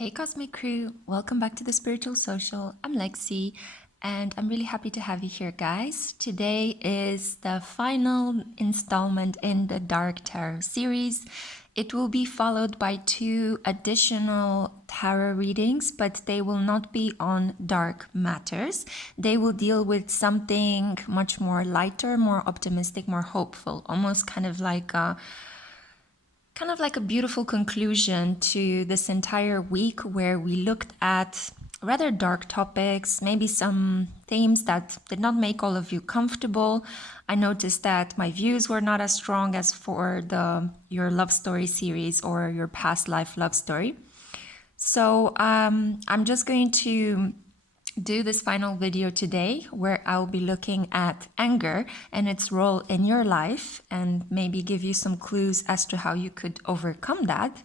Hey Cosmic Crew, welcome back to the Spiritual Social. I'm Lexi and I'm really happy to have you here, guys. Today is the final installment in the Dark Tarot series. It will be followed by 2 additional tarot readings, but they will not be on dark matters. They will deal with something much more lighter, more optimistic, more hopeful, almost kind of like a beautiful conclusion to this entire week where we looked at rather dark topics, maybe some themes that did not make all of you comfortable. I noticed that my views were not as strong as for your love story series or your past life love story. So I'm just going to do this final video today where I'll be looking at anger and its role in your life and maybe give you some clues as to how you could overcome that.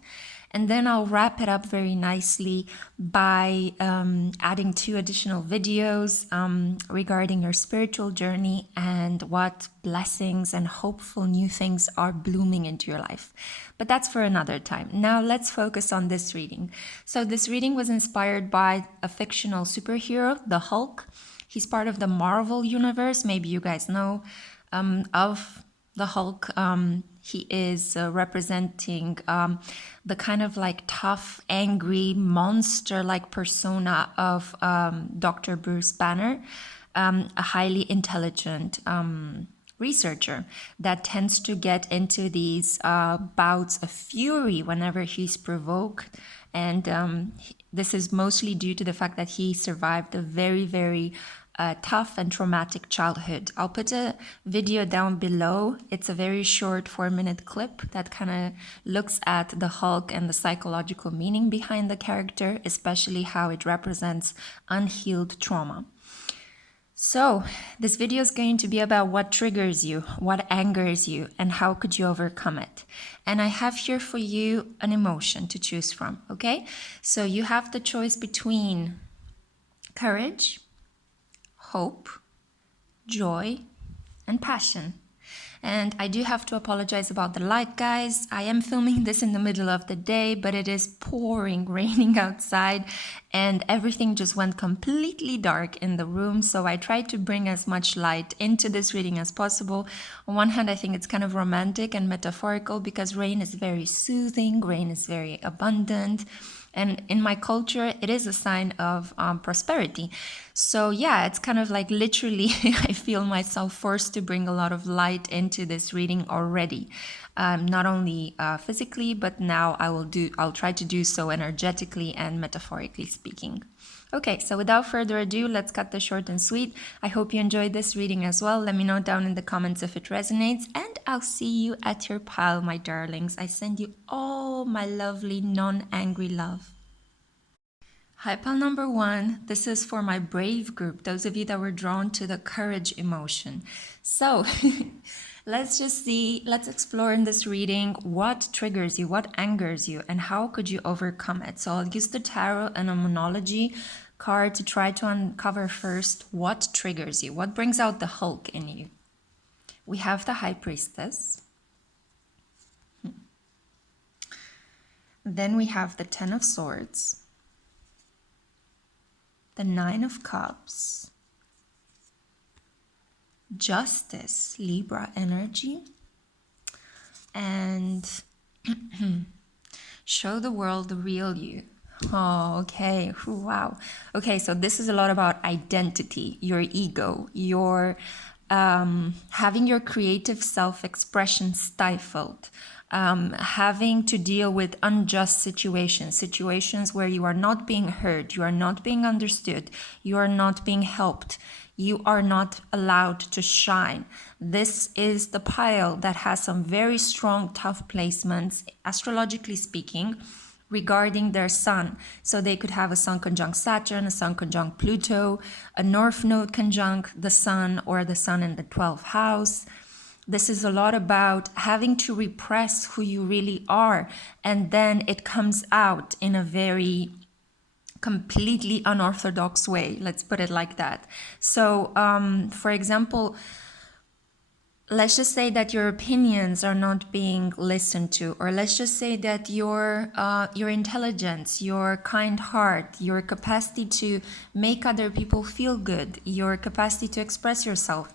And then I'll wrap it up very nicely by adding 2 additional videos regarding your spiritual journey and what blessings and hopeful new things are blooming into your life. But that's for another time. Now let's focus on this reading. So this reading was inspired by a fictional superhero, the Hulk. He's part of the Marvel universe. Maybe you guys know of the Hulk. He is representing the kind of like tough, angry, monster-like persona of Dr. Bruce Banner, a highly intelligent researcher that tends to get into these bouts of fury whenever he's provoked. And this is mostly due to the fact that he survived a very, very tough and traumatic childhood. I'll put a video down below. It's a very short 4-minute clip that kind of looks at the Hulk and the psychological meaning behind the character, especially how it represents unhealed trauma. So this video is going to be about what triggers you, what angers you, and how could you overcome it. And I have here for you an emotion to choose from, okay? So you have the choice between courage, hope, joy, and passion. And I do have to apologize about the light, guys. I am filming this in the middle of the day, but it is pouring, raining outside, and everything just went completely dark in the room. So I tried to bring as much light into this reading as possible. On one hand, I think it's kind of romantic and metaphorical because rain is very soothing, rain is very abundant. And in my culture, it is a sign of prosperity. So yeah, it's kind of like literally, I feel myself forced to bring a lot of light into this reading already. Not only physically, but now I'll try to do so energetically and metaphorically speaking. Okay, so without further ado, let's cut this short and sweet. I hope you enjoyed this reading as well. Let me know down in the comments if it resonates, and I'll see you at your pile, my darlings. I send you all my lovely, non-angry love. Hi, pile number 1. This is for my brave group, those of you that were drawn to the courage emotion. So let's explore in this reading what triggers you, what angers you, and how could you overcome it. So I'll use the tarot and a monology card to try to uncover first what triggers you, what brings out the Hulk in you. We have the High Priestess. Then we have the Ten of Swords, the Nine of Cups, Justice, Libra energy, and show the world the real you. Oh, okay. Wow. Okay, so this is a lot about identity, your ego, your having your creative self-expression stifled, having to deal with unjust situations where you are not being heard, you are not being understood, you are not being helped, you are not allowed to shine. This is the pile that has some very strong, tough placements, astrologically speaking, regarding their sun. So they could have a sun conjunct Saturn, a sun conjunct Pluto, a north node conjunct the sun, or the sun in the 12th house. This is a lot about having to repress who you really are, and then it comes out in a very completely unorthodox way. Let's put it like that. So, for example, let's just say that your opinions are not being listened to, or let's just say that your intelligence, your kind heart, your capacity to make other people feel good, your capacity to express yourself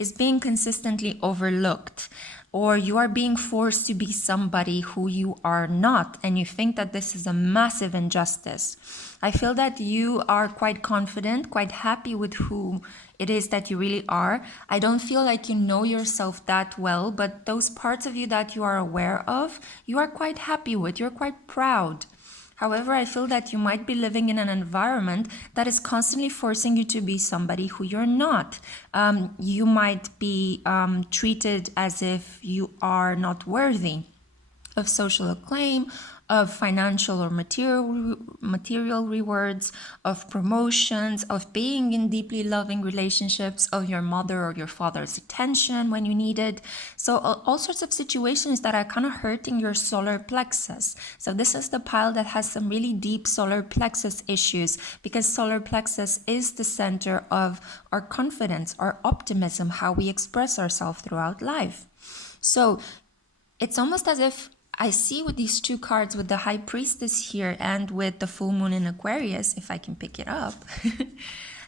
is being consistently overlooked, or you are being forced to be somebody who you are not, and you think that this is a massive injustice. I feel that you are quite confident, quite happy with who it is that you really are. I don't feel like you know yourself that well, but those parts of you that you are aware of, you are quite happy with, you're quite proud. However, I feel that you might be living in an environment that is constantly forcing you to be somebody who you're not. You might be treated as if you are not worthy of social acclaim, of financial or material rewards, of promotions, of being in deeply loving relationships, of your mother or your father's attention when you need it. So all sorts of situations that are kind of hurting your solar plexus. So this is the pile that has some really deep solar plexus issues, because solar plexus is the center of our confidence, our optimism, how we express ourselves throughout life. So it's almost as if I see with these two cards, with the High Priestess here and with the full moon in Aquarius, if I can pick it up,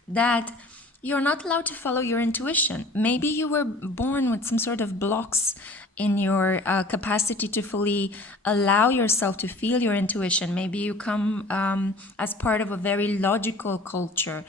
that you're not allowed to follow your intuition. Maybe you were born with some sort of blocks in your capacity to fully allow yourself to feel your intuition. Maybe you come as part of a very logical culture,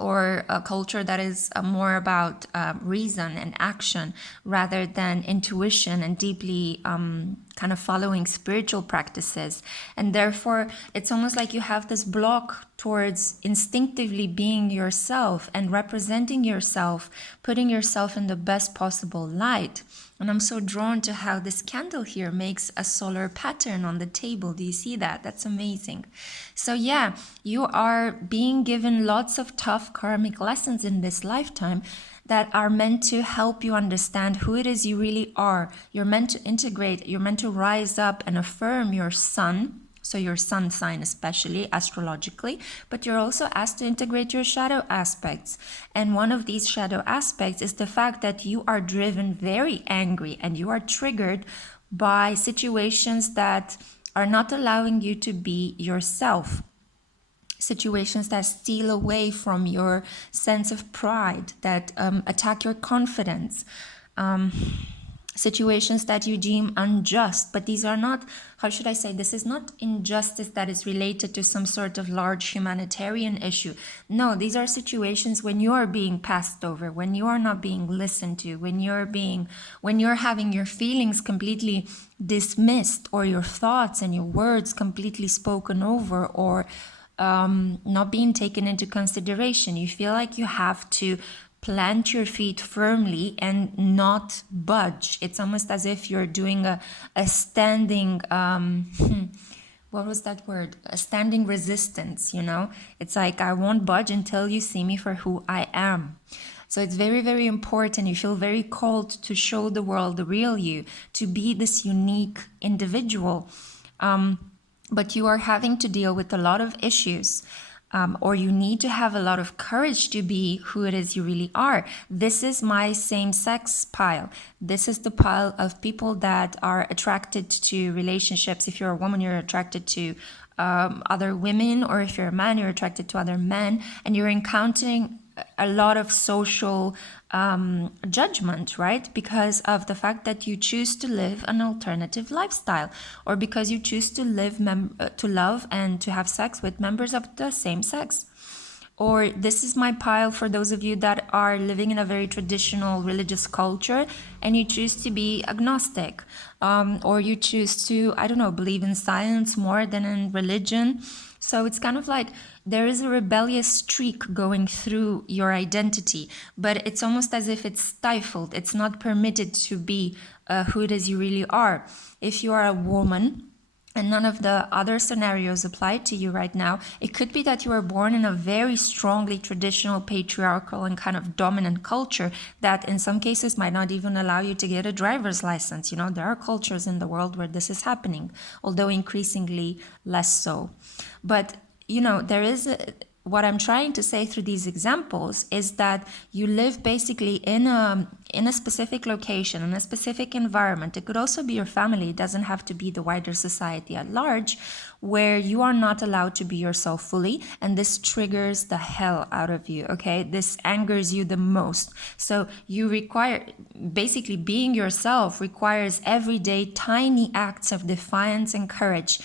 or a culture that is more about reason and action rather than intuition and deeply kind of following spiritual practices. And therefore, it's almost like you have this block towards instinctively being yourself and representing yourself, putting yourself in the best possible light. And I'm so drawn to how this candle here makes a solar pattern on the table. Do you see that? That's amazing. So yeah, you are being given lots of tough karmic lessons in this lifetime that are meant to help you understand who it is you really are. You're meant to integrate, you're meant to rise up and affirm your sun. So your sun sign especially astrologically, but you're also asked to integrate your shadow aspects. And one of these shadow aspects is the fact that you are driven very angry and you are triggered by situations that are not allowing you to be yourself. Situations that steal away from your sense of pride, that attack your confidence. Situations that you deem unjust, but these are not, how should I say, this is not injustice that is related to some sort of large humanitarian issue. No, these are situations when you are being passed over, when you are not being listened to, when you're having your feelings completely dismissed, or your thoughts and your words completely spoken over, or not being taken into consideration. You feel like you have to plant your feet firmly and not budge. It's almost as if you're doing a standing, what was that word? A standing resistance, you know? It's like, I won't budge until you see me for who I am. So it's very, very important. You feel very called to show the world the real you, to be this unique individual. But you are having to deal with a lot of issues. Or you need to have a lot of courage to be who it is you really are. This is my same-sex pile. This is the pile of people that are attracted to relationships. If you're a woman, you're attracted to other women, or if you're a man, you're attracted to other men, and you're encountering a lot of social judgment, right? Because of the fact that you choose to live an alternative lifestyle, or because you choose to live, to love and to have sex with members of the same sex. Or this is my pile for those of you that are living in a very traditional religious culture and you choose to be agnostic, or you choose to, I don't know, believe in science more than in religion. So it's kind of like there is a rebellious streak going through your identity, but it's almost as if it's stifled. It's not permitted to be who it is you really are. If you are a woman, and none of the other scenarios apply to you right now, it could be that you were born in a very strongly traditional, patriarchal, and kind of dominant culture that in some cases might not even allow you to get a driver's license. You know, there are cultures in the world where this is happening, although increasingly less so. But, you know, there is what I'm trying to say through these examples is that you live basically in a specific location, in a specific environment. It could also be your family. It doesn't have to be the wider society at large, where you are not allowed to be yourself fully, and this triggers the hell out of you, okay? This angers you the most. So you require, basically being yourself requires everyday tiny acts of defiance and courage.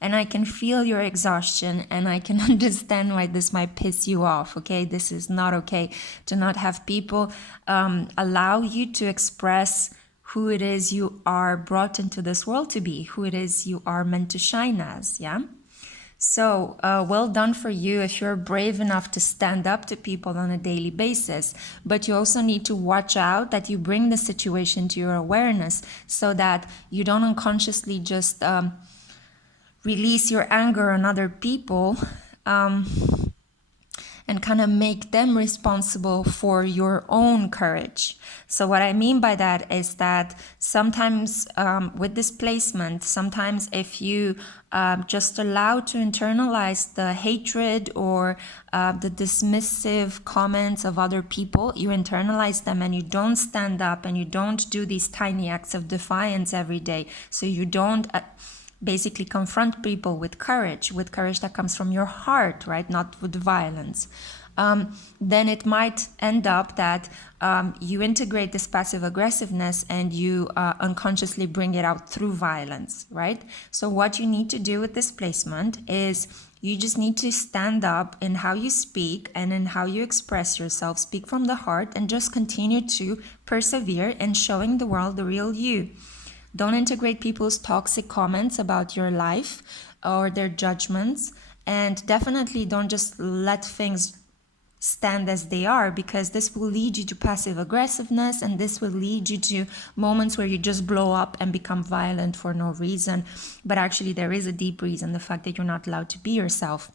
And I can feel your exhaustion, and I can understand why this might piss you off, okay? This is not okay to not have people allow you to express who it is you are brought into this world to be, who it is you are meant to shine as, yeah? So well done for you if you're brave enough to stand up to people on a daily basis. But you also need to watch out that you bring the situation to your awareness so that you don't unconsciously just release your anger on other people and kind of make them responsible for your own courage. So what I mean by that is that sometimes with displacement, sometimes if you just allow to internalize the hatred or the dismissive comments of other people, you internalize them and you don't stand up and you don't do these tiny acts of defiance every day. So you don't basically confront people with courage that comes from your heart, right? Not with violence. Then it might end up that you integrate this passive aggressiveness and you unconsciously bring it out through violence, right? So what you need to do with displacement is you just need to stand up in how you speak and in how you express yourself, speak from the heart, and just continue to persevere in showing the world the real you. Don't integrate people's toxic comments about your life or their judgments, and definitely don't just let things stand as they are, because this will lead you to passive aggressiveness, and this will lead you to moments where you just blow up and become violent for no reason. But actually there is a deep reason, the fact that you're not allowed to be yourself.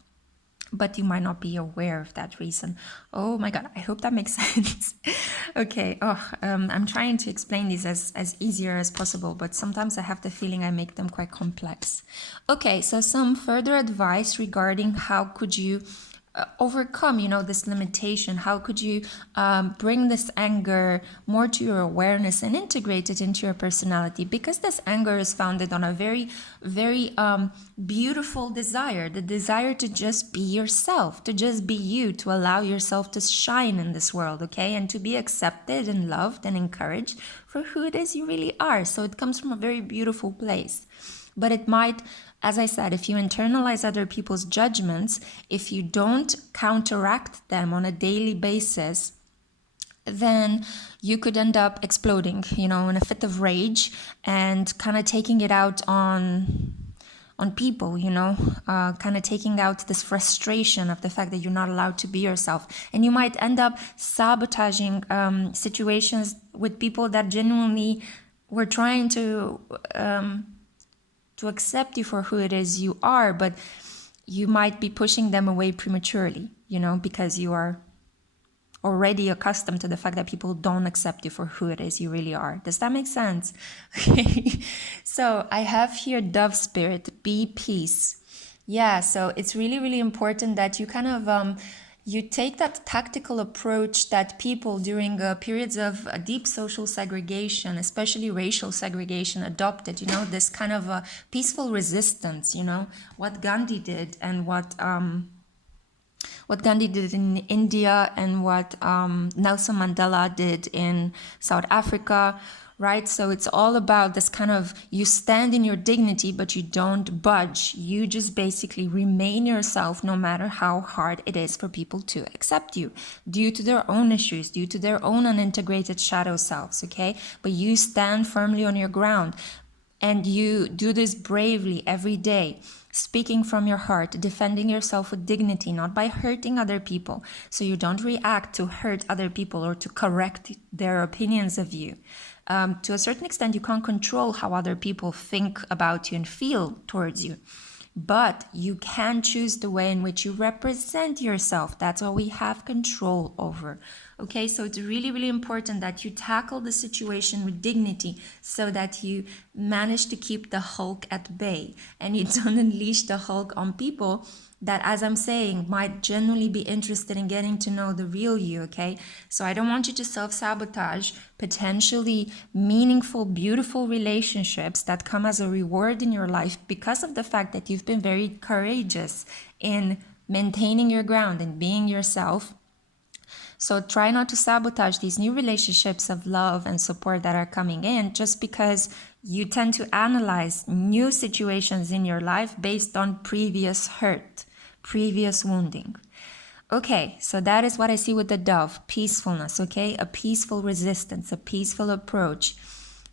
But you might not be aware of that reason. Oh my God, I hope that makes sense. Okay, I'm trying to explain these as easier as possible, but sometimes I have the feeling I make them quite complex. Okay, so some further advice regarding how could you overcome, this limitation. How could you bring this anger more to your awareness and integrate it into your personality? Because this anger is founded on a very, very beautiful desire, the desire to just be yourself, to just be you, to allow yourself to shine in this world, okay? And to be accepted and loved and encouraged for who it is you really are. So it comes from a very beautiful place. But it might, as I said, if you internalize other people's judgments, if you don't counteract them on a daily basis, then you could end up exploding, in a fit of rage and kind of taking it out on people, kind of taking out this frustration of the fact that you're not allowed to be yourself. And you might end up sabotaging situations with people that genuinely were trying to accept you for who it is you are, but you might be pushing them away prematurely, because you are already accustomed to the fact that people don't accept you for who it is you really are. Does that make sense? Okay. So I have here dove spirit, be peace. Yeah, so it's really, really important that you kind of you take that tactical approach that people during periods of deep social segregation, especially racial segregation, adopted, this kind of peaceful resistance, what Gandhi did and what Gandhi did in India and what Nelson Mandela did in South Africa, right? So it's all about this kind of, you stand in your dignity, but you don't budge. You just basically remain yourself no matter how hard it is for people to accept you due to their own issues, due to their own unintegrated shadow selves, okay? But you stand firmly on your ground and you do this bravely every day, speaking from your heart, defending yourself with dignity, not by hurting other people. So you don't react to hurt other people or to correct their opinions of you. To a certain extent, you can't control how other people think about you and feel towards you. But you can choose the way in which you represent yourself. That's what we have control over. Okay, so it's really, really important that you tackle the situation with dignity so that you manage to keep the Hulk at bay and you don't unleash the Hulk on people that, as I'm saying, might genuinely be interested in getting to know the real you, okay? So I don't want you to self-sabotage potentially meaningful, beautiful relationships that come as a reward in your life because of the fact that you've been very courageous in maintaining your ground and being yourself. So try not to sabotage these new relationships of love and support that are coming in just because you tend to analyze new situations in your life based on previous hurt, previous wounding. Okay, so that is what I see with the dove, peacefulness, okay? A peaceful resistance, a peaceful approach.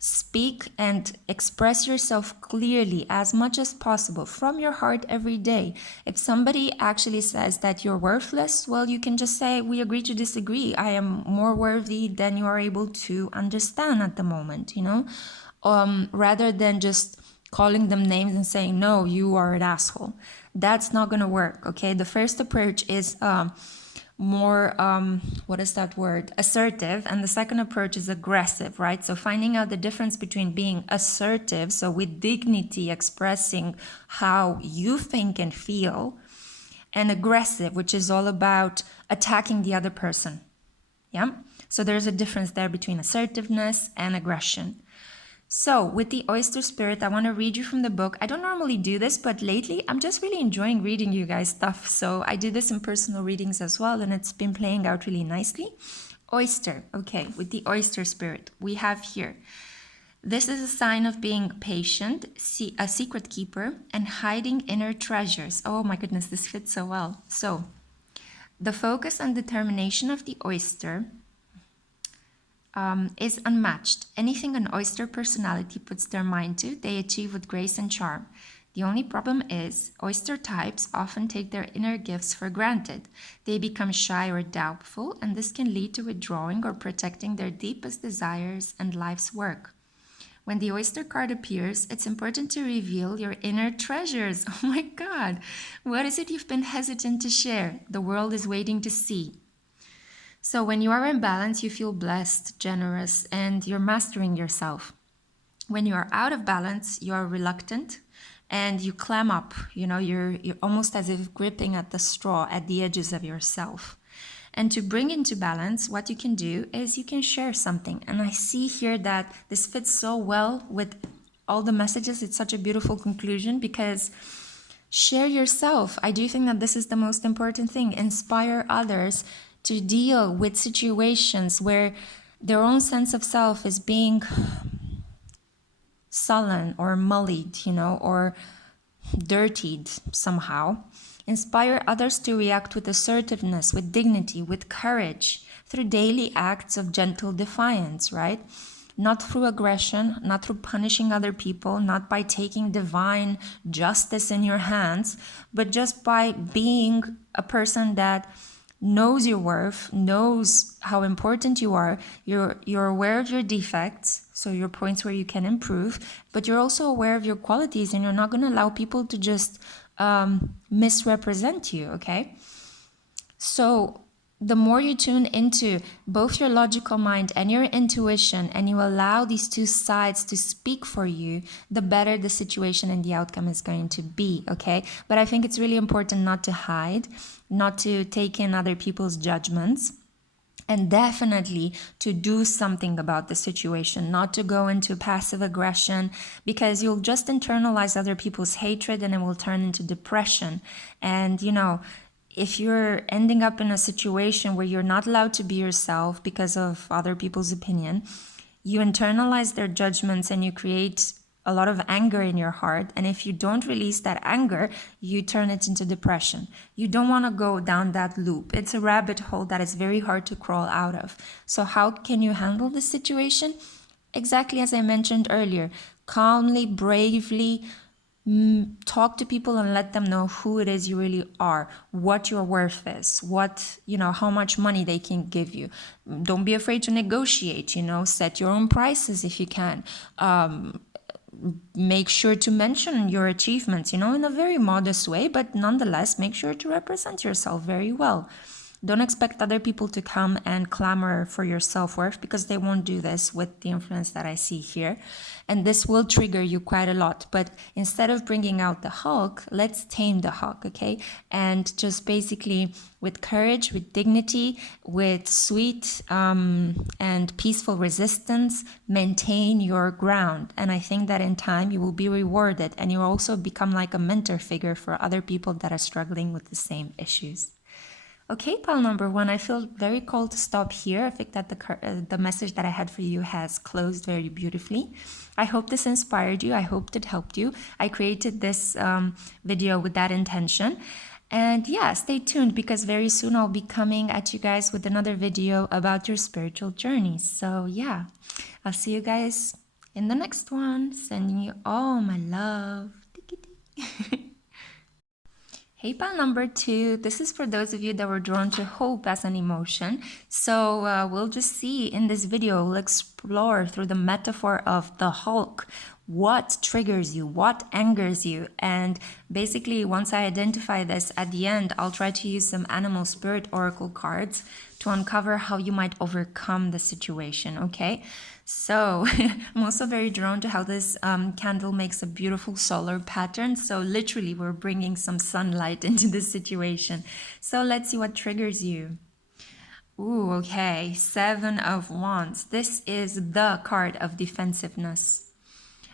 Speak and express yourself clearly as much as possible from your heart every day. If somebody actually says that you're worthless, well, you can just say, we agree to disagree. I am more worthy than you are able to understand at the moment, you know? Rather than just calling them names and saying, no, you are an asshole. That's not going to work, okay? The first approach is more, what is that word? Assertive. And the second approach is aggressive, right? So finding out the difference between being assertive, so with dignity expressing how you think and feel, and aggressive, which is all about attacking the other person. Yeah? So there's a difference there between assertiveness and aggression. So with the oyster spirit, I want to read you from the book. I don't normally do this, but lately I'm just really enjoying reading you guys stuff. So I do this in personal readings as well, and it's been playing out really nicely. Oyster. Okay, with the oyster spirit, we have here. This is a sign of being patient, a secret keeper, and hiding inner treasures. Oh my goodness, this fits so well. So the focus and determination of the oyster is unmatched. Anything an oyster personality puts their mind to, they achieve with grace and charm. The only problem is, oyster types often take their inner gifts for granted. They become shy or doubtful, and this can lead to withdrawing or protecting their deepest desires and life's work. When the oyster card appears, it's important to reveal your inner treasures. Oh my God, what is it you've been hesitant to share? The world is waiting to see. So when you are in balance, you feel blessed, generous, and you're mastering yourself. When you are out of balance, you are reluctant and you clam up. You know, you're almost as if gripping at the straw at the edges of yourself. And to bring into balance, what you can do is you can share something. And I see here that this fits so well with all the messages. It's such a beautiful conclusion because share yourself. I do think that this is the most important thing. Inspire others to deal with situations where their own sense of self is being sullen or mullied, you know, or dirtied somehow. Inspire others to react with assertiveness, with dignity, with courage, through daily acts of gentle defiance, right? Not through aggression, not through punishing other people, not by taking divine justice in your hands, but just by being a person that knows your worth, knows how important you are. You're aware of your defects, so your points where you can improve, but you're also aware of your qualities, and you're not going to allow people to just misrepresent you, okay? So the more you tune into both your logical mind and your intuition, and you allow these two sides to speak for you, the better the situation and the outcome is going to be, okay? But I think it's really important not to hide, not to take in other people's judgments, and definitely to do something about the situation, not to go into passive aggression, because you'll just internalize other people's hatred and it will turn into depression. And, you know, if you're ending up in a situation where you're not allowed to be yourself because of other people's opinion, you internalize their judgments and you create a lot of anger in your heart. And if you don't release that anger, you turn it into depression. You don't want to go down that loop. It's a rabbit hole that is very hard to crawl out of. So how can you handle this situation? Exactly as I mentioned earlier, calmly, bravely, talk to people and let them know who it is you really are, what your worth is, what, you know, how much money they can give you. Don't be afraid to negotiate, you know, set your own prices if you can. Make sure to mention your achievements, you know, in a very modest way, but nonetheless, make sure to represent yourself very well. Don't expect other people to come and clamor for your self-worth, because they won't do this with the influence that I see here. And this will trigger you quite a lot. But instead of bringing out the Hulk, let's tame the Hulk, okay? And just basically with courage, with dignity, with sweet and peaceful resistance, maintain your ground. And I think that in time you will be rewarded, and you'll also become like a mentor figure for other people that are struggling with the same issues. Okay, pile number 1, I feel very called to stop here. I think that the message that I had for you has closed very beautifully. I hope this inspired you. I hope it helped you. I created this video with that intention. And yeah, stay tuned, because very soon I'll be coming at you guys with another video about your spiritual journey. So yeah, I'll see you guys in the next one. Sending you all my love. Hey, pile number 2, this is for those of you that were drawn to hope as an emotion. So we'll just see in this video, we'll explore through the metaphor of the Hulk, what triggers you, what angers you. And basically, once I identify this, at the end, I'll try to use some animal spirit oracle cards to uncover how you might overcome the situation, okay? So I'm also very drawn to how this candle makes a beautiful solar pattern. So literally we're bringing some sunlight into this situation. So let's see what triggers you. Ooh, okay, 7 of Wands. This is the card of defensiveness.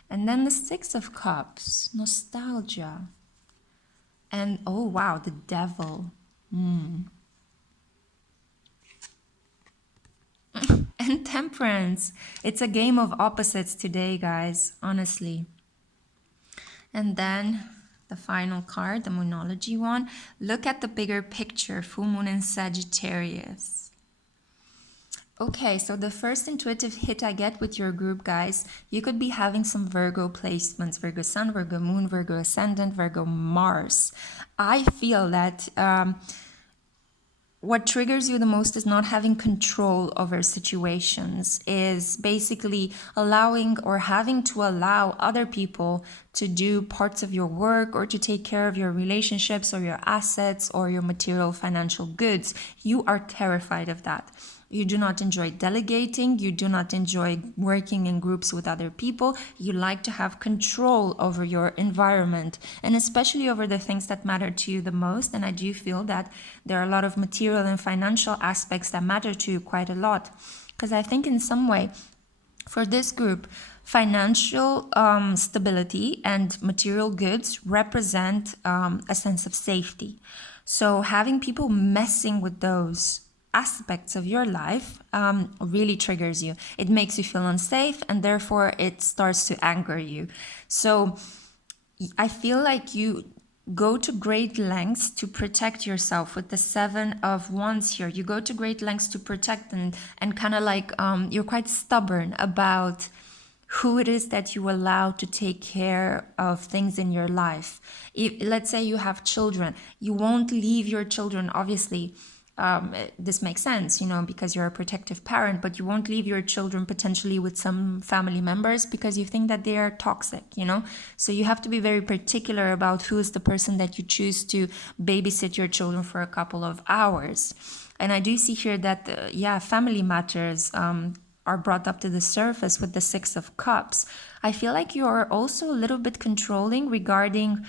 And then the 6 of Cups, nostalgia. And oh wow, the Devil. And Temperance. It's a game of opposites today, guys, honestly. And then the final card, the Moonology one. Look at the bigger picture, full moon in Sagittarius. Okay, so the first intuitive hit I get with your group, guys, you could be having some Virgo placements, Virgo Sun, Virgo Moon, Virgo Ascendant, Virgo Mars. I feel that what triggers you the most is not having control over situations, is basically allowing or having to allow other people to do parts of your work or to take care of your relationships or your assets or your material financial goods. You are terrified of that. You do not enjoy delegating. You do not enjoy working in groups with other people. You like to have control over your environment, and especially over the things that matter to you the most. And I do feel that there are a lot of material and financial aspects that matter to you quite a lot. Because I think in some way, for this group, financial stability and material goods represent a sense of safety. So having people messing with those aspects of your life really triggers you. It makes you feel unsafe, and therefore it starts to anger you. So I feel like you go to great lengths to protect yourself with the 7 of Wands here. You go to great lengths to protect, and kind of like you're quite stubborn about who it is that you allow to take care of things in your life. Let's say you have children. You won't leave your children, obviously. This makes sense, you know, because you're a protective parent, but you won't leave your children potentially with some family members because you think that they are toxic, you know? So you have to be very particular about who is the person that you choose to babysit your children for a couple of hours. And I do see here that, family matters are brought up to the surface with the 6 of Cups. I feel like you're also a little bit controlling regarding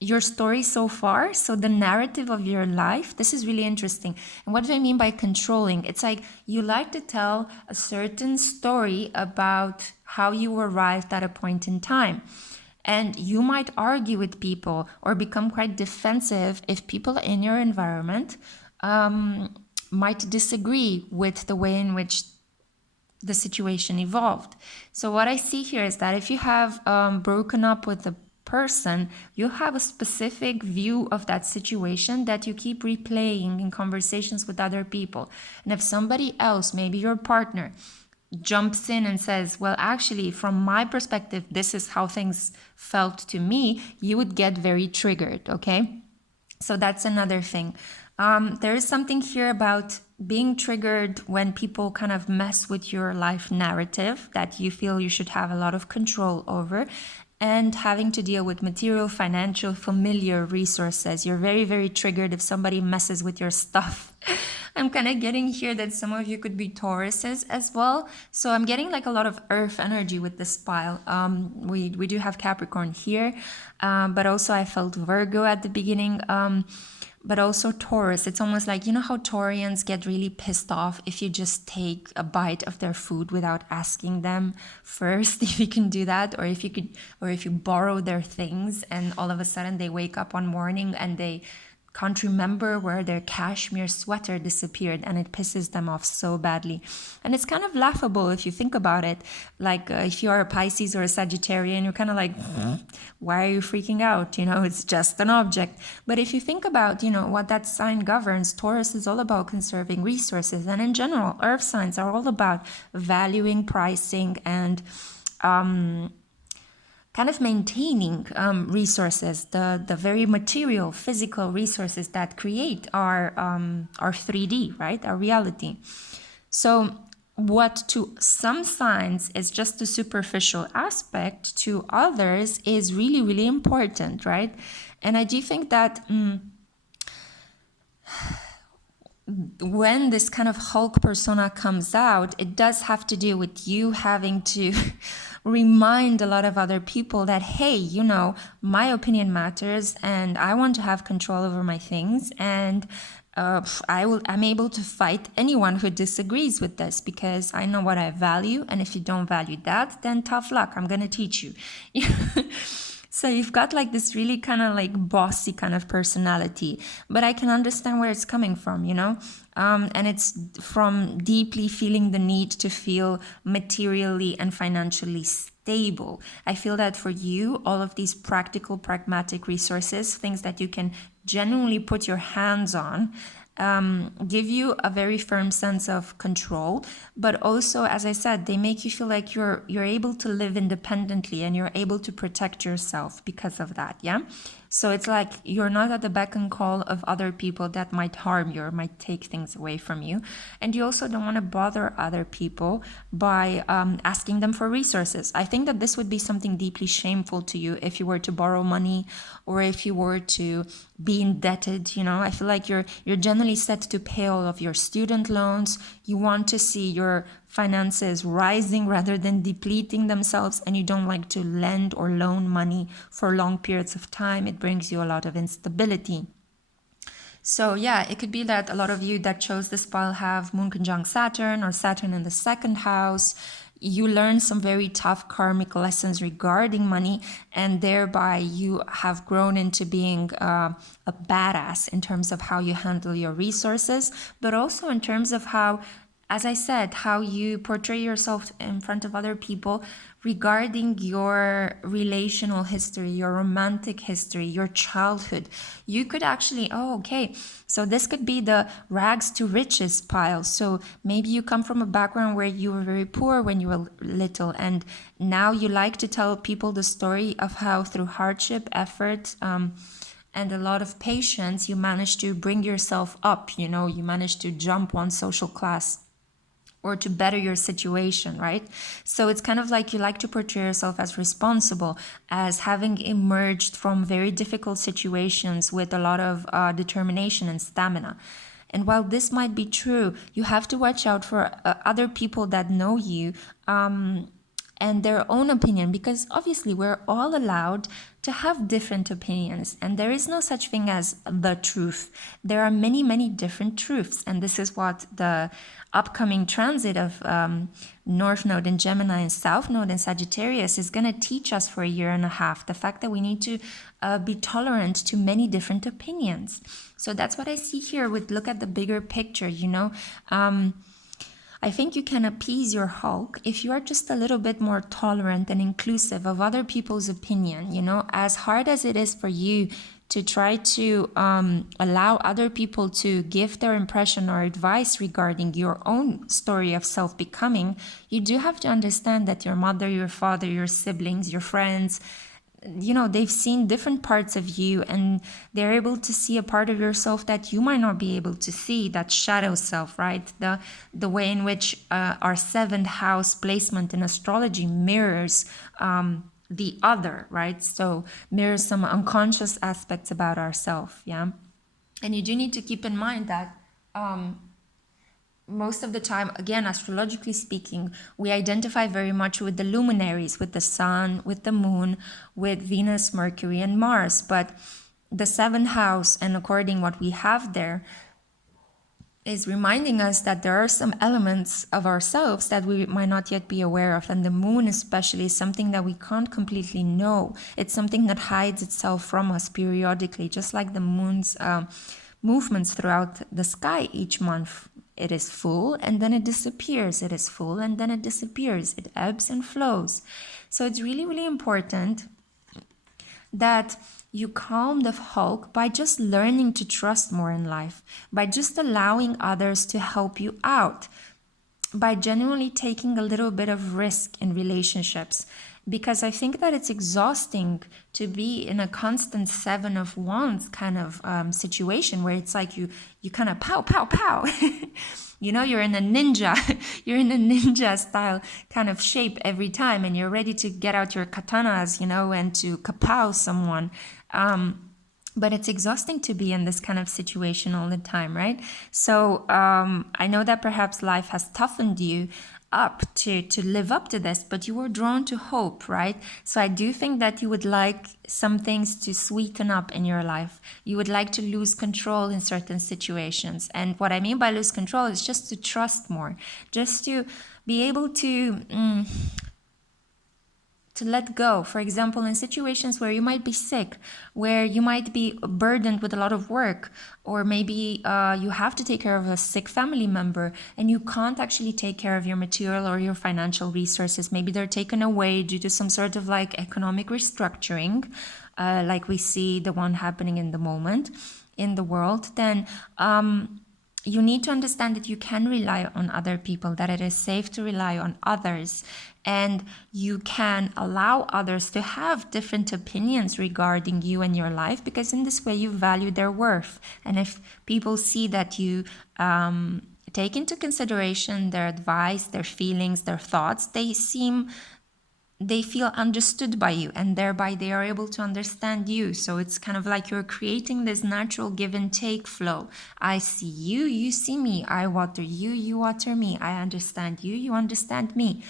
your story so far. So the narrative of your life, this is really interesting. And what do I mean by controlling? It's like you like to tell a certain story about how you arrived at a point in time. And you might argue with people or become quite defensive if people in your environment might disagree with the way in which the situation evolved. So what I see here is that if you have broken up with a person, you have a specific view of that situation that you keep replaying in conversations with other people. And if somebody else, maybe your partner, jumps in and says, well, actually, from my perspective, this is how things felt to me, you would get very triggered, okay? So that's another thing. There is something here about being triggered when people kind of mess with your life narrative that you feel you should have a lot of control over. and having to deal with material, financial, familiar resources. You're very, very triggered if somebody messes with your stuff. I'm kind of getting here that some of you could be Tauruses as well. So I'm getting like a lot of earth energy with this pile. We do have Capricorn here, but also I felt Virgo at the beginning. But also Taurus. It's almost like, you know how Taurians get really pissed off if you just take a bite of their food without asking them first if you can do that, or if you borrow their things and all of a sudden they wake up one morning and they can't remember where their cashmere sweater disappeared, and it pisses them off so badly. And it's kind of laughable if you think about it. Like if you are a Pisces or a Sagittarian, you're kind of like, why are you freaking out? You know, it's just an object. But if you think about, you know, what that sign governs, Taurus is all about conserving resources. And in general, earth signs are all about valuing, pricing, and kind of maintaining resources, the very material, physical resources that create our 3D, right? Our reality. So what to some signs is just a superficial aspect, to others is really, really important, right? And I do think that when this kind of Hulk persona comes out, it does have to do with you having to remind a lot of other people that, hey, you know, my opinion matters and I want to have control over my things, and I'm able to fight anyone who disagrees with this because I know what I value, and if you don't value that, then tough luck, I'm gonna teach you. So you've got like this really kind of like bossy kind of personality, but I can understand where it's coming from, you know? And it's from deeply feeling the need to feel materially and financially stable. I feel that for you, all of these practical, pragmatic resources, things that you can genuinely put your hands on, give you a very firm sense of control, but also, as I said, they make you feel like you're able to live independently and you're able to protect yourself because of that. Yeah. So it's like you're not at the beck and call of other people that might harm you or might take things away from you. And you also don't want to bother other people by asking them for resources. I think that this would be something deeply shameful to you if you were to borrow money or if you were to be indebted. You know, I feel like you're generally set to pay all of your student loans. You want to see your finances rising rather than depleting themselves, and you don't like to lend or loan money for long periods of time. It brings you a lot of instability. So yeah, it could be that a lot of you that chose this pile have Moon conjunct Saturn or Saturn in the second house. You learn some very tough karmic lessons regarding money, and thereby you have grown into being a badass in terms of how you handle your resources, but also in terms of how, as I said, how you portray yourself in front of other people regarding your relational history, your romantic history, your childhood. You could actually, so this could be the rags to riches pile. So maybe you come from a background where you were very poor when you were little, and now you like to tell people the story of how through hardship, effort, and a lot of patience, you managed to bring yourself up, you know, you managed to jump one social class or to better your situation, right? So it's kind of like you like to portray yourself as responsible, as having emerged from very difficult situations with a lot of determination and stamina. And while this might be true, you have to watch out for other people that know you and their own opinion, because obviously we're all allowed to have different opinions, and there is no such thing as the truth. There are many, many different truths, and this is what the upcoming transit of North Node in Gemini and South Node in Sagittarius is going to teach us for a year and a half. The fact that we need to be tolerant to many different opinions. So that's what I see here with look at the bigger picture, you know. I think you can appease your Hulk if you are just a little bit more tolerant and inclusive of other people's opinion. You know, as hard as it is for you to try to allow other people to give their impression or advice regarding your own story of self-becoming, you do have to understand that your mother, your father, your siblings, your friends, you know, they've seen different parts of you, and they're able to see a part of yourself that you might not be able to see, that shadow self, right? The way in which our seventh house placement in astrology mirrors the other, right? So mirrors some unconscious aspects about ourselves, yeah? And you do need to keep in mind that most of the time, again, astrologically speaking, we identify very much with the luminaries, with the sun, with the moon, with Venus, Mercury, and Mars. But the seventh house, and according what we have there, is reminding us that there are some elements of ourselves that we might not yet be aware of. And the moon especially is something that we can't completely know. It's something that hides itself from us periodically, just like the moon's movements throughout the sky each month. It is full and then it disappears. It is full and then it disappears. It ebbs and flows. So it's really, really important that you calm the hulk by just learning to trust more in life, by just allowing others to help you out, by genuinely taking a little bit of risk in relationships. Because I think that it's exhausting to be in a constant seven of wands kind of situation where it's like you kind of pow, pow, pow. You know, you're in a ninja style kind of shape every time, and you're ready to get out your katanas, you know, and to kapow someone. But it's exhausting to be in this kind of situation all the time, right? So I know that perhaps life has toughened you up to live up to this, but you were drawn to hope, right? So I do think that you would like some things to sweeten up in your life. You would like to lose control in certain situations. And what I mean by lose control is just to trust more, just to be able to let go. For example, in situations where you might be sick, where you might be burdened with a lot of work, or maybe you have to take care of a sick family member and you can't actually take care of your material or your financial resources. Maybe they're taken away due to some sort of like economic restructuring, like we see the one happening in the moment in the world. Then you need to understand that you can rely on other people, that it is safe to rely on others, and you can allow others to have different opinions regarding you and your life, because in this way you value their worth. And if people see that you take into consideration their advice, their feelings, their thoughts, they feel understood by you, and thereby they are able to understand you. So it's kind of like you're creating this natural give and take flow. I see you, you see me. I water you, you water me. I understand you, you understand me.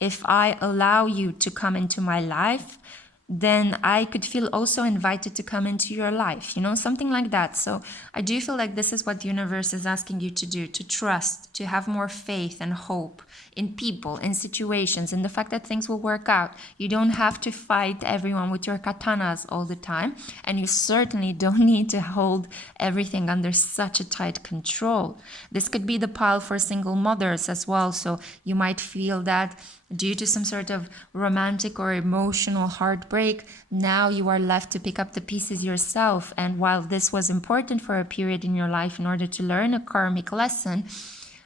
If I allow you to come into my life, then I could feel also invited to come into your life, you know, something like that. So I do feel like this is what the universe is asking you to do, to trust, to have more faith and hope in people, in situations, in the fact that things will work out. You don't have to fight everyone with your katanas all the time, and you certainly don't need to hold everything under such a tight control. This could be the pile for single mothers as well. So you might feel that due to some sort of romantic or emotional heartbreak, now you are left to pick up the pieces yourself. And while this was important for a period in your life in order to learn a karmic lesson,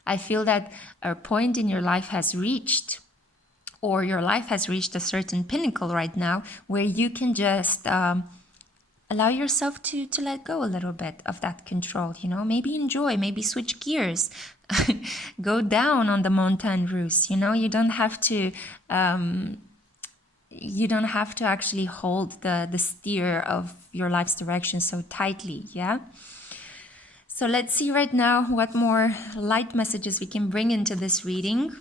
I feel that a point in your life has reached, or your life has reached a certain pinnacle right now, where you can just allow yourself to let go a little bit of that control, you know, maybe enjoy, maybe switch gears, go down on the montagne routes, you know, you don't have to actually hold the steer of your life's direction so tightly, yeah? So let's see right now what more light messages we can bring into this reading.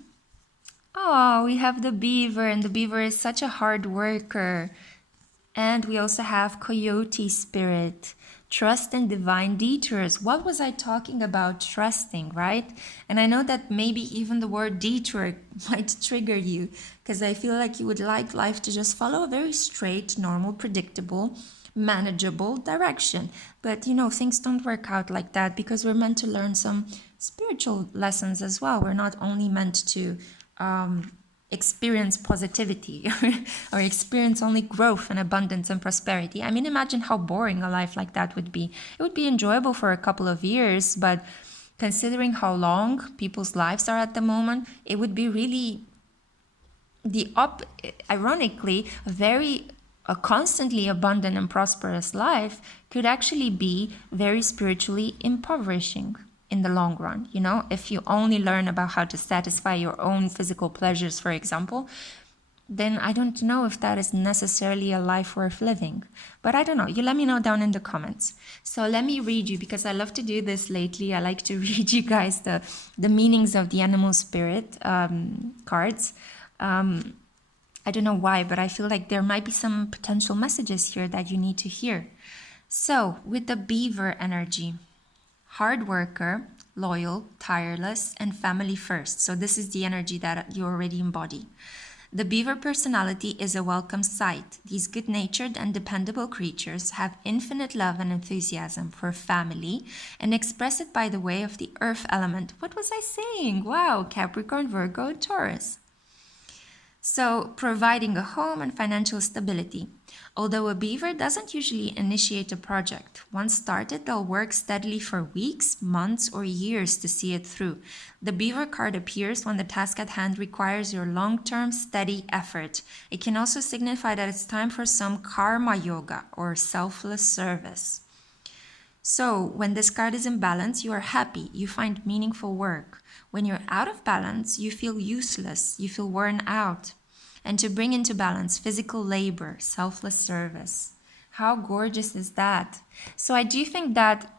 Oh, we have the beaver, and the beaver is such a hard worker. And we also have coyote spirit, trust and divine detours. What was I talking about trusting, right? And I know that maybe even the word detour might trigger you, because I feel like you would like life to just follow a very straight, normal, predictable, manageable direction. But you know, things don't work out like that, because we're meant to learn some spiritual lessons as well. We're not only meant to experience positivity or experience only growth and abundance and prosperity. I mean, imagine how boring a life like that would be. It would be enjoyable for a couple of years, but considering how long people's lives are at the moment, it would be really ironically, a constantly abundant and prosperous life could actually be very spiritually impoverishing in the long run. You know, if you only learn about how to satisfy your own physical pleasures, for example, then I don't know if that is necessarily a life worth living. But I don't know. You let me know down in the comments. So let me read you, because I love to do this lately. I like to read you guys the meanings of the animal spirit cards. I don't know why, but I feel like there might be some potential messages here that you need to hear. So with the beaver energy, hard worker, loyal, tireless, and family first. So this is the energy that you already embody. The beaver personality is a welcome sight. These good-natured and dependable creatures have infinite love and enthusiasm for family and express it by the way of the earth element. What was I saying? Wow, Capricorn, Virgo, Taurus. So, providing a home and financial stability. Although a beaver doesn't usually initiate a project, once started, they'll work steadily for weeks, months, or years to see it through. The beaver card appears when the task at hand requires your long-term, steady effort. It can also signify that it's time for some karma yoga or selfless service. So, when this card is in balance, you are happy, you find meaningful work. When you're out of balance, you feel useless, you feel worn out. And to bring into balance physical labor, selfless service. How gorgeous is that? So I do think that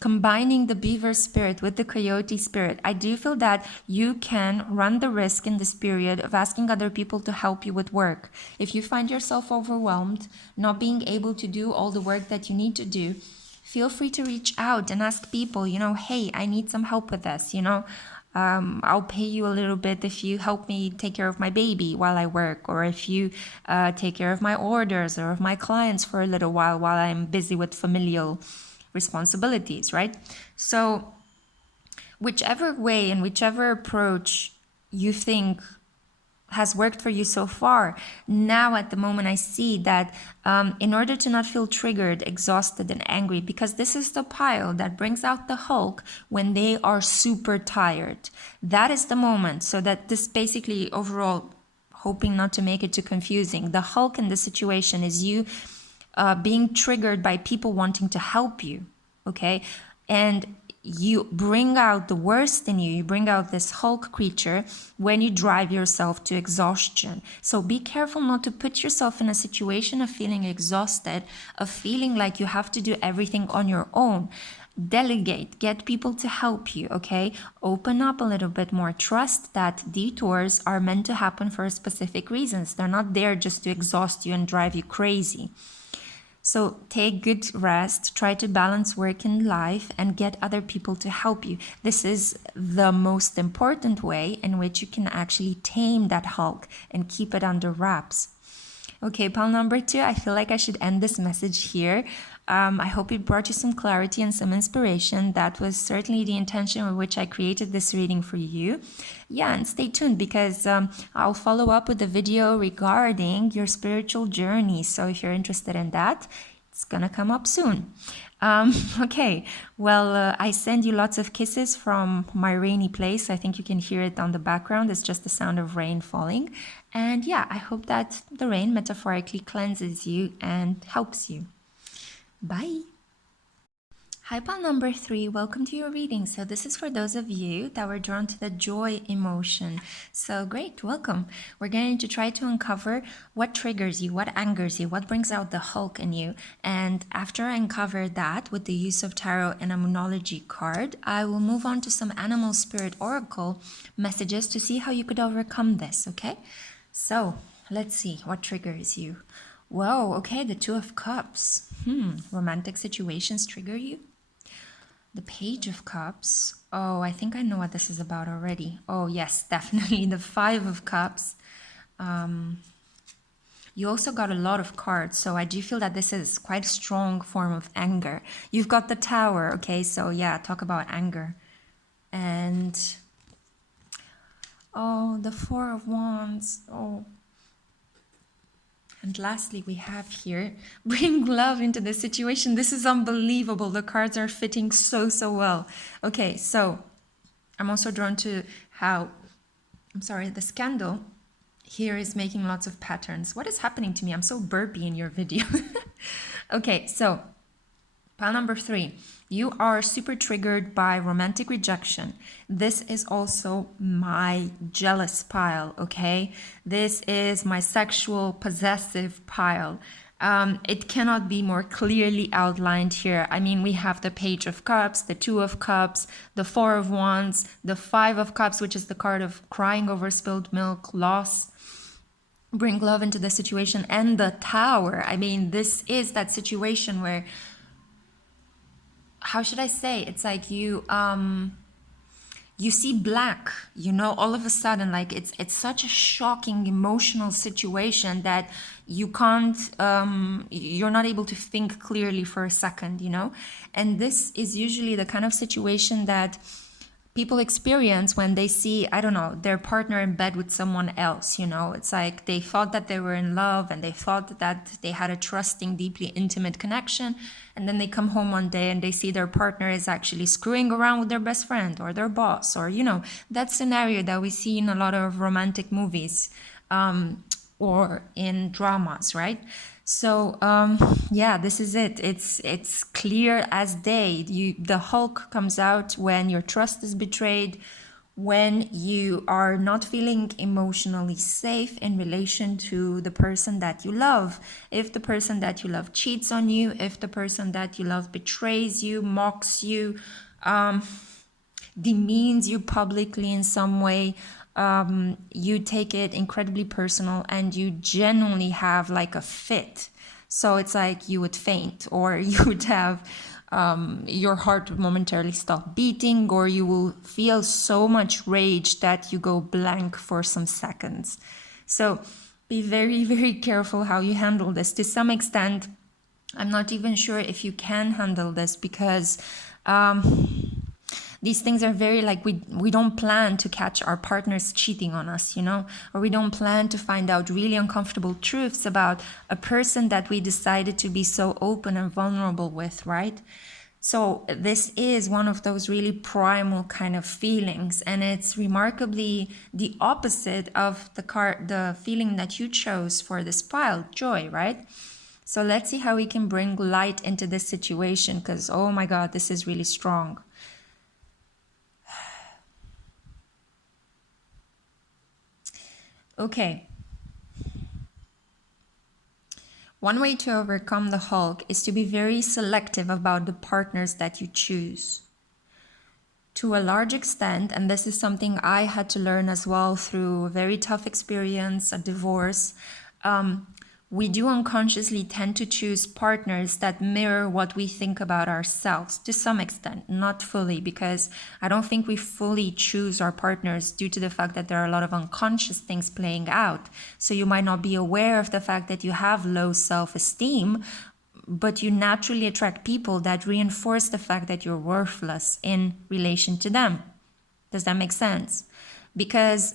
combining the beaver spirit with the coyote spirit, I do feel that you can run the risk in this period of asking other people to help you with work. If you find yourself overwhelmed, not being able to do all the work that you need to do, feel free to reach out and ask people, hey, I need some help with this, I'll pay you a little bit if you help me take care of my baby while I work, or if you take care of my orders or of my clients for a little while I'm busy with familial responsibilities, right? So whichever way and whichever approach you think has worked for you so far, now at the moment I see that in order to not feel triggered, exhausted, and angry, because this is the pile that brings out the Hulk when they are super tired. That is the moment. So that this basically overall, hoping not to make it too confusing, the Hulk in this situation is you being triggered by people wanting to help you, okay? And you bring out the worst in you. You bring out this Hulk creature when you drive yourself to exhaustion. So be careful not to put yourself in a situation of feeling exhausted, of feeling like you have to do everything on your own. Delegate, get people to help you, okay? Open up a little bit more. Trust that detours are meant to happen for specific reasons. They're not there just to exhaust you and drive you crazy. So take good rest, try to balance work and life, and get other people to help you. This is the most important way in which you can actually tame that Hulk and keep it under wraps. Okay, pile number 2, I feel like I should end this message here. I hope it brought you some clarity and some inspiration. That was certainly the intention with which I created this reading for you. Yeah, and stay tuned, because I'll follow up with a video regarding your spiritual journey. So if you're interested in that, it's gonna come up soon. Okay, well, I send you lots of kisses from my rainy place. I think you can hear it on the background. It's just the sound of rain falling. And yeah, I hope that the rain metaphorically cleanses you and helps you. Bye. Hi, pile number 3, welcome to your reading. So this is for those of you that were drawn to the joy emotion. So great, welcome. We're going to try to uncover what triggers you, what angers you, what brings out the Hulk in you. And after I uncover that with the use of tarot and a moonology card, I will move on to some animal spirit oracle messages to see how you could overcome this, okay? So let's see what triggers you. Whoa, okay, the 2 of Cups. Romantic situations trigger you? The Page of Cups. Oh, I think I know what this is about already. Oh, yes, definitely. The 5 of Cups. You also got a lot of cards, so I do feel that this is quite a strong form of anger. You've got the Tower, okay, so yeah, talk about anger. And, oh, the 4 of Wands. Oh. And lastly, we have here, bring love into the situation. This is unbelievable. The cards are fitting so well. Okay, so I'm also drawn to how, this candle here is making lots of patterns. What is happening to me? I'm so burpy in your video. Okay, so Pile number 3, you are super triggered by romantic rejection. This is also my jealous pile, okay? This is my sexual possessive pile. It cannot be more clearly outlined here. I mean, we have the Page of Cups, the Two of Cups, the Four of Wands, the Five of Cups, which is the card of crying over spilled milk, loss, bring love into the situation, and the Tower. I mean, this is that situation where, how should I say? It's like you see black, all of a sudden, like it's such a shocking emotional situation that you can't, you're not able to think clearly for a second, and this is usually the kind of situation that people experience when they see, I don't know, their partner in bed with someone else, it's like they thought that they were in love and they thought that they had a trusting, deeply intimate connection. And then they come home one day and they see their partner is actually screwing around with their best friend or their boss, or, that scenario that we see in a lot of romantic movies, or in dramas, right? So, yeah, this is it. It's clear as day. The Hulk comes out when your trust is betrayed, when you are not feeling emotionally safe in relation to the person that you love. If the person that you love cheats on you, if the person that you love betrays you, mocks you, demeans you publicly in some way, you take it incredibly personal and you genuinely have like a fit. So it's like you would faint, or you would have your heart would momentarily stop beating, or you will feel so much rage that you go blank for some seconds. So be very, very careful how you handle this. To some extent, I'm not even sure if you can handle this, because these things are very like, we don't plan to catch our partners cheating on us, or we don't plan to find out really uncomfortable truths about a person that we decided to be so open and vulnerable with, right? So this is one of those really primal kind of feelings, and it's remarkably the opposite of the feeling that you chose for this pile, joy, right? So let's see how we can bring light into this situation, because oh my God, this is really strong. Okay. One way to overcome the Hulk is to be very selective about the partners that you choose. To a large extent, and this is something I had to learn as well through a very tough experience, a divorce, we do unconsciously tend to choose partners that mirror what we think about ourselves to some extent, not fully, because I don't think we fully choose our partners due to the fact that there are a lot of unconscious things playing out. So you might not be aware of the fact that you have low self-esteem, but you naturally attract people that reinforce the fact that you're worthless in relation to them. Does that make sense? Because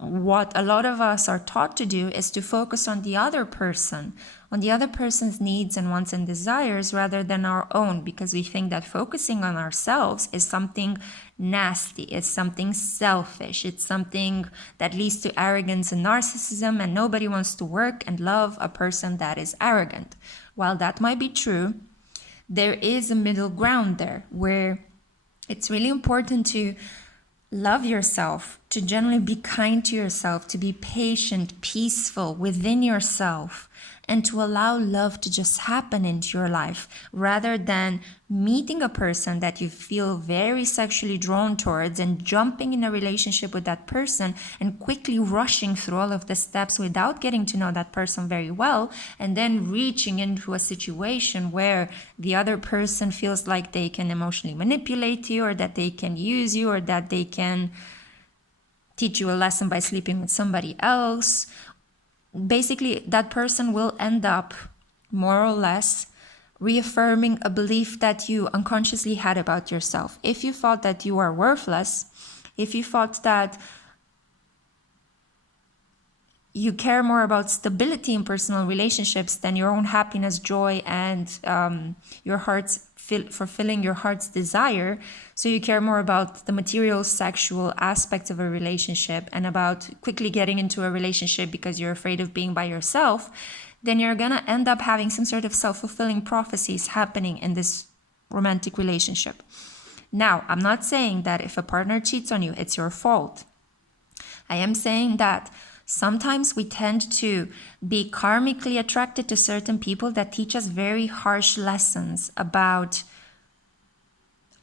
what a lot of us are taught to do is to focus on the other person, on the other person's needs and wants and desires rather than our own, because we think that focusing on ourselves is something nasty, it's something selfish, it's something that leads to arrogance and narcissism, and nobody wants to work and love a person that is arrogant. While that might be true, there is a middle ground there where it's really important to love yourself, to generally be kind to yourself, to be patient, peaceful within yourself, and to allow love to just happen into your life rather than meeting a person that you feel very sexually drawn towards and jumping in a relationship with that person and quickly rushing through all of the steps without getting to know that person very well, and then reaching into a situation where the other person feels like they can emotionally manipulate you, or that they can use you, or that they can teach you a lesson by sleeping with somebody else. Basically, that person will end up, more or less, reaffirming a belief that you unconsciously had about yourself. If you thought that you are worthless, if you thought that you care more about stability in personal relationships than your own happiness, joy, and your heart's fulfilling your heart's desire, so you care more about the material sexual aspects of a relationship and about quickly getting into a relationship because you're afraid of being by yourself, then you're gonna end up having some sort of self-fulfilling prophecies happening in this romantic relationship. Now, I'm not saying that if a partner cheats on you, it's your fault. I am saying that sometimes we tend to be karmically attracted to certain people that teach us very harsh lessons about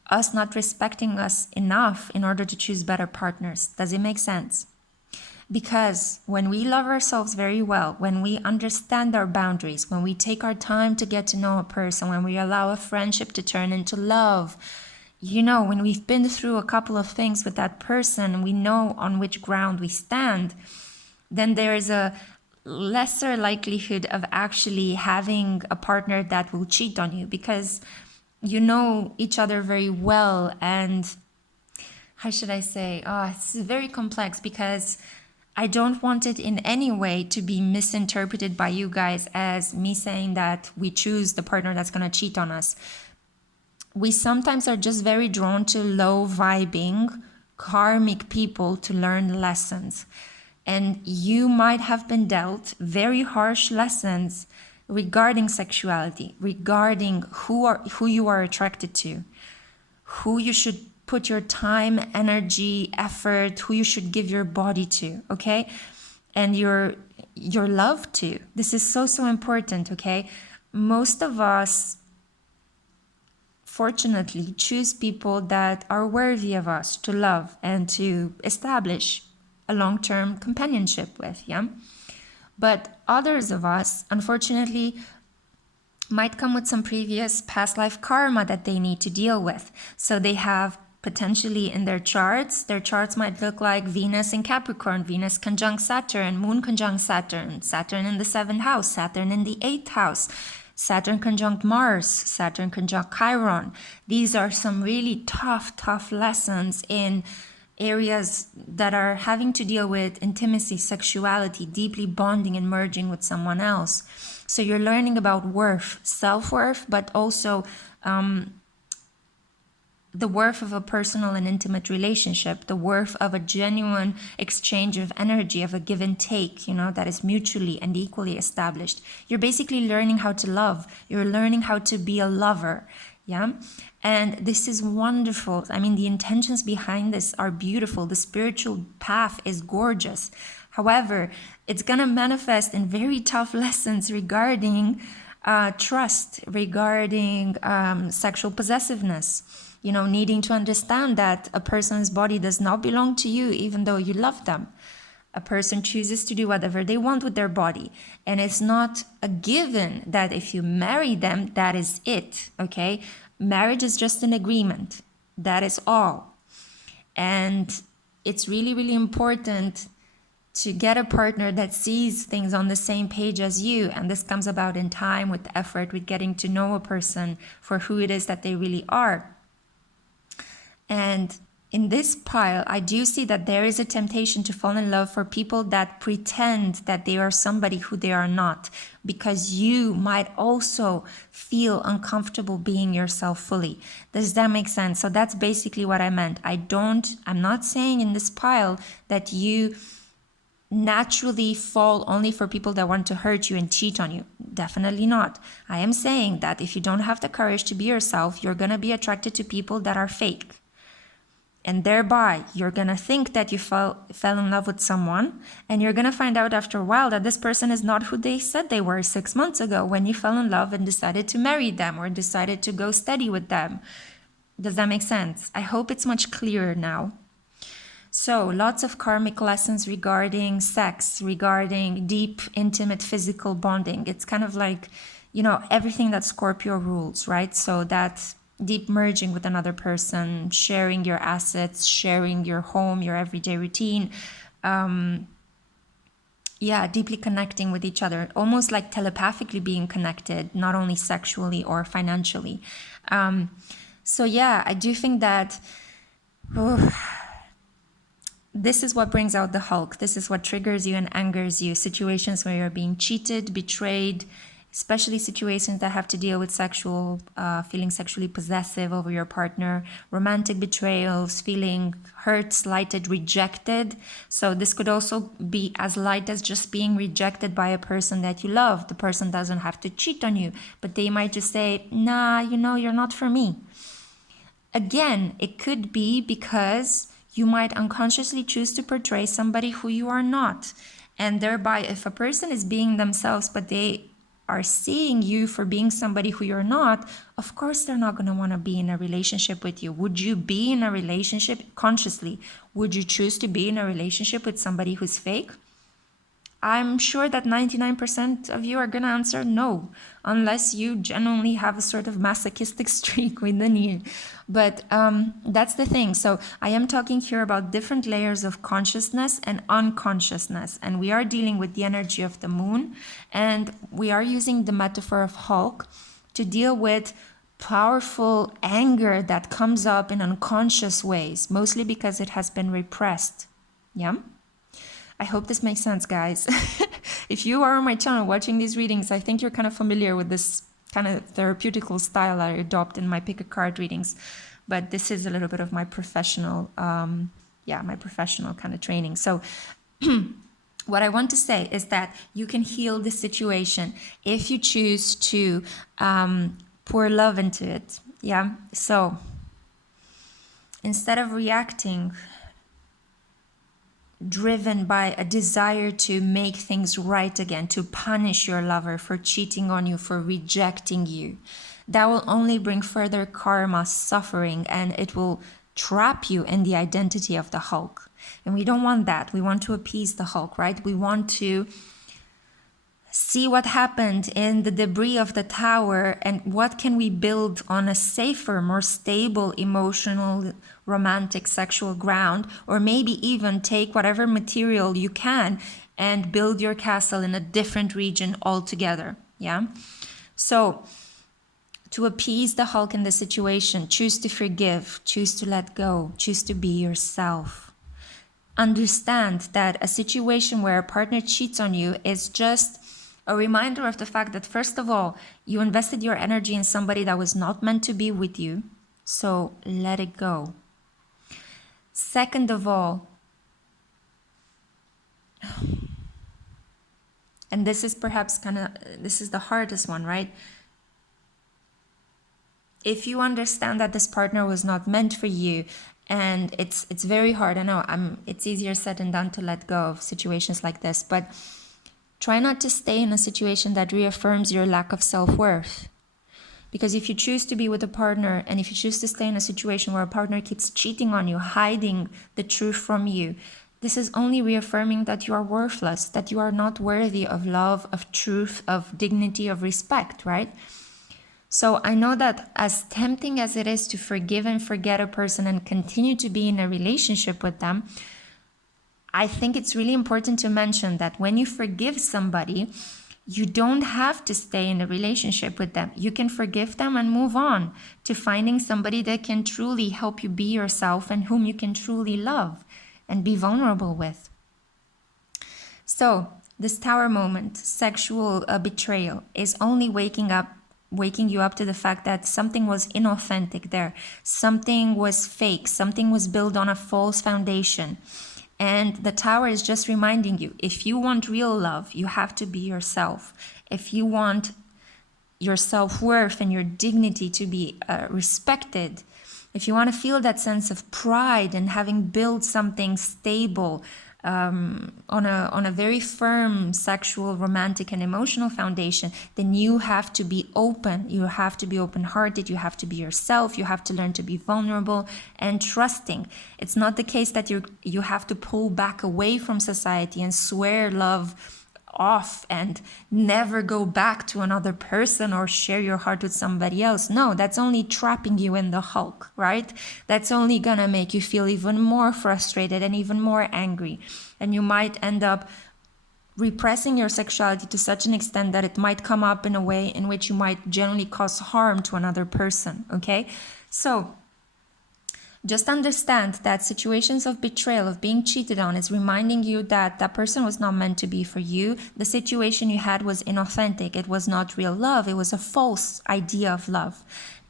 us not respecting us enough in order to choose better partners. Does it make sense? Because when we love ourselves very well, when we understand our boundaries, when we take our time to get to know a person, when we allow a friendship to turn into love, when we've been through a couple of things with that person, we know on which ground we stand, then there is a lesser likelihood of actually having a partner that will cheat on you, because you know each other very well. And how should I say? It's very complex, because I don't want it in any way to be misinterpreted by you guys as me saying that we choose the partner that's going to cheat on us. We sometimes are just very drawn to low vibing, karmic people to learn lessons. And you might have been dealt very harsh lessons regarding sexuality, regarding who you are attracted to, who you should put your time, energy, effort, who you should give your body to, okay? And your love to. This is so, so important, okay? Most of us, fortunately, choose people that are worthy of us to love and to establish a long-term companionship with, yeah? But others of us, unfortunately, might come with some previous past life karma that they need to deal with. So they have potentially in their charts might look like Venus in Capricorn, Venus conjunct Saturn, Moon conjunct Saturn, Saturn in the 7th house, Saturn in the 8th house, Saturn conjunct Mars, Saturn conjunct Chiron. These are some really tough lessons in areas that are having to deal with intimacy, sexuality, deeply bonding and merging with someone else. So you're learning about worth, self-worth, but also the worth of a personal and intimate relationship, the worth of a genuine exchange of energy, of a give and take, that is mutually and equally established. You're basically learning how to love. You're learning how to be a lover. Yeah. And this is wonderful. I mean, the intentions behind this are beautiful. The spiritual path is gorgeous. However, it's going to manifest in very tough lessons regarding trust, regarding sexual possessiveness, needing to understand that a person's body does not belong to you, even though you love them. A person chooses to do whatever they want with their body. And it's not a given that if you marry them, that is it, okay? Marriage is just an agreement. That is all. And it's really, really important to get a partner that sees things on the same page as you. And this comes about in time, with effort, with getting to know a person for who it is that they really are. And in this pile, I do see that there is a temptation to fall in love for people that pretend that they are somebody who they are not, because you might also feel uncomfortable being yourself fully. Does that make sense? So that's basically what I meant. I'm not saying in this pile that you naturally fall only for people that want to hurt you and cheat on you. Definitely not. I am saying that if you don't have the courage to be yourself, you're going to be attracted to people that are fake. And thereby, you're going to think that you fell in love with someone, and you're going to find out after a while that this person is not who they said they were 6 months ago when you fell in love and decided to marry them or decided to go steady with them. Does that make sense? I hope it's much clearer now. So, lots of karmic lessons regarding sex, regarding deep, intimate, physical bonding. It's kind of like, everything that Scorpio rules, right? So that's deep merging with another person, sharing your assets, sharing your home, your everyday routine. Deeply connecting with each other, almost like telepathically being connected, not only sexually or financially. I do think that this is what brings out the Hulk. This is what triggers you and angers you. Situations where you're being cheated, betrayed, especially situations that have to deal with feeling sexually possessive over your partner, romantic betrayals, feeling hurt, slighted, rejected. So this could also be as light as just being rejected by a person that you love. The person doesn't have to cheat on you, but they might just say, nah, you're not for me. Again, it could be because you might unconsciously choose to portray somebody who you are not. And thereby, if a person is being themselves, but they are seeing you for being somebody who you're not, of course they're not going to want to be in a relationship with you. Would you be in a relationship consciously? Would you choose to be in a relationship with somebody who's fake? I'm sure that 99% of you are going to answer no, unless you genuinely have a sort of masochistic streak within you. But that's the thing. So I am talking here about different layers of consciousness and unconsciousness. And we are dealing with the energy of the moon. And we are using the metaphor of Hulk to deal with powerful anger that comes up in unconscious ways, mostly because it has been repressed. Yeah? I hope this makes sense, guys. If you are on my channel watching these readings, I think you're kind of familiar with this kind of therapeutical style I adopt in my pick a card readings. But this is a little bit of my professional, my professional kind of training. So what I want to say is that you can heal the situation if you choose to pour love into it. Yeah. So instead of reacting driven by a desire to make things right again, to punish your lover for cheating on you, for rejecting you, that will only bring further karma, suffering, and it will trap you in the identity of the Hulk. And we don't want that. We want to appease the Hulk, right? We want to see what happened in the debris of the tower and what can we build on a safer, more stable, emotional, romantic, sexual ground, or maybe even take whatever material you can and build your castle in a different region altogether. Yeah. So to appease the Hulk in the situation, choose to forgive, choose to let go, choose to be yourself. Understand that a situation where a partner cheats on you is just a reminder of the fact that, first of all, you invested your energy in somebody that was not meant to be with you. So let it go. Second of all, and this is perhaps this is the hardest one, right? If you understand that this partner was not meant for you, and it's very hard, I know, it's easier said than done to let go of situations like this, but try not to stay in a situation that reaffirms your lack of self-worth. Because if you choose to be with a partner, and if you choose to stay in a situation where a partner keeps cheating on you, hiding the truth from you, this is only reaffirming that you are worthless, that you are not worthy of love, of truth, of dignity, of respect, right? So I know that as tempting as it is to forgive and forget a person and continue to be in a relationship with them, I think it's really important to mention that when you forgive somebody, you don't have to stay in a relationship with them. You can forgive them and move on to finding somebody that can truly help you be yourself and whom you can truly love and be vulnerable with. So this tower moment, sexual betrayal, is only waking you up to the fact that something was inauthentic there. Something was fake. Something was built on a false foundation. And the tower is just reminding you, if you want real love, you have to be yourself. If you want your self-worth and your dignity to be respected, if you want to feel that sense of pride and having built something stable on a very firm sexual, romantic, and emotional foundation, then you have to be open. You have to be open-hearted. You have to be yourself. You have to learn to be vulnerable and trusting. It's not the case that you have to pull back away from society and swear love off and never go back to another person or share your heart with somebody else. No, that's only trapping you in the Hulk, right? That's only gonna make you feel even more frustrated and even more angry. And you might end up repressing your sexuality to such an extent that it might come up in a way in which you might generally cause harm to another person, okay? So Just understand that situations of betrayal, of being cheated on, is reminding you that that person was not meant to be for you. The situation you had was inauthentic. It was not real love. It was a false idea of love.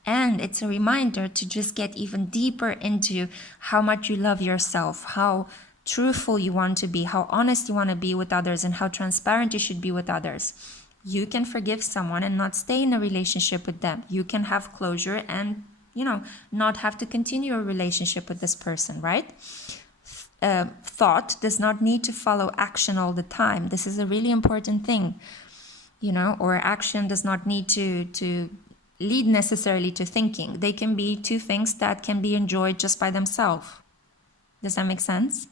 And it's a reminder to just get even deeper into how much you love yourself, how truthful you want to be, how honest you want to be with others, and how transparent you should be with others. You can forgive someone and not stay in a relationship with them. You can have closure and, not have to continue a relationship with this person, right? Thought does not need to follow action all the time. This is a really important thing, or action does not need to lead necessarily to thinking. They can be two things that can be enjoyed just by themselves. Does that make sense?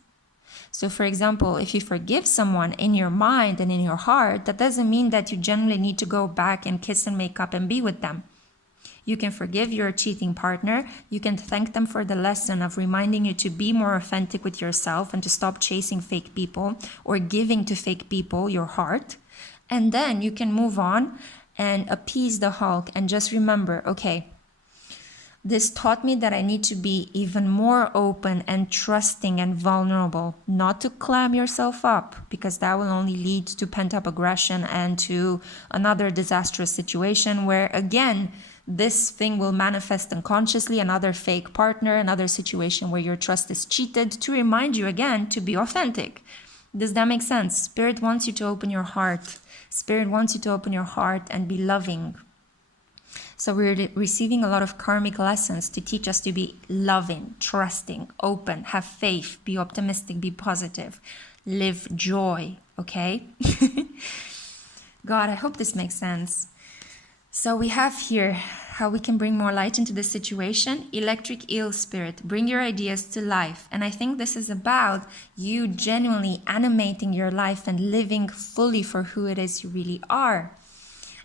So for example, if you forgive someone in your mind and in your heart, that doesn't mean that you generally need to go back and kiss and make up and be with them. You can forgive your cheating partner. You can thank them for the lesson of reminding you to be more authentic with yourself and to stop chasing fake people or giving to fake people your heart. And then you can move on and appease the Hulk and just remember, okay, this taught me that I need to be even more open and trusting and vulnerable, not to clam yourself up, because that will only lead to pent-up aggression and to another disastrous situation where, again, this thing will manifest unconsciously, another fake partner, another situation where your trust is cheated, to remind you again to be authentic. Does that make sense? Spirit wants you to open your heart. Spirit wants you to open your heart and be loving. So we're receiving a lot of karmic lessons to teach us to be loving, trusting, open, have faith, be optimistic, be positive, live joy, okay? God, I hope this makes sense. So we have here how we can bring more light into this situation. Electric eel spirit, bring your ideas to life. And I think this is about you genuinely animating your life and living fully for who it is you really are.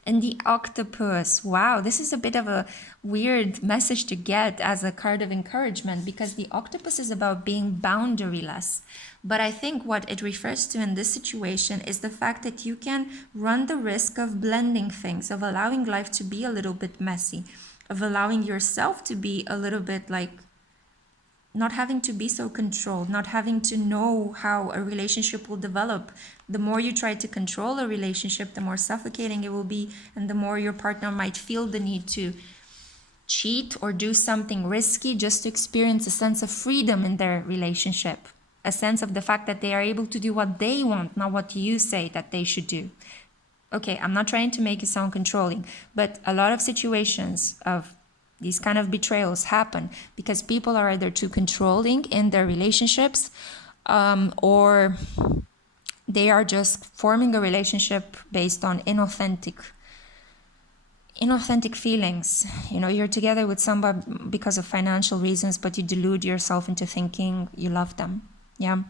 And the octopus, wow, this is a bit of a weird message to get as a card of encouragement, because the octopus is about being boundaryless. But I think what it refers to in this situation is the fact that you can run the risk of blending things, of allowing life to be a little bit messy, of allowing yourself to be a little bit like not having to be so controlled, not having to know how a relationship will develop. The more you try to control a relationship, the more suffocating it will be, and the more your partner might feel the need to cheat or do something risky just to experience a sense of freedom in their relationship, a sense of the fact that they are able to do what they want, not what you say that they should do. Okay, I'm not trying to make it sound controlling, but a lot of situations of these kind of betrayals happen because people are either too controlling in their relationships, or they are just forming a relationship based on inauthentic feelings. You're together with somebody because of financial reasons, but you delude yourself into thinking you love them. Yeah.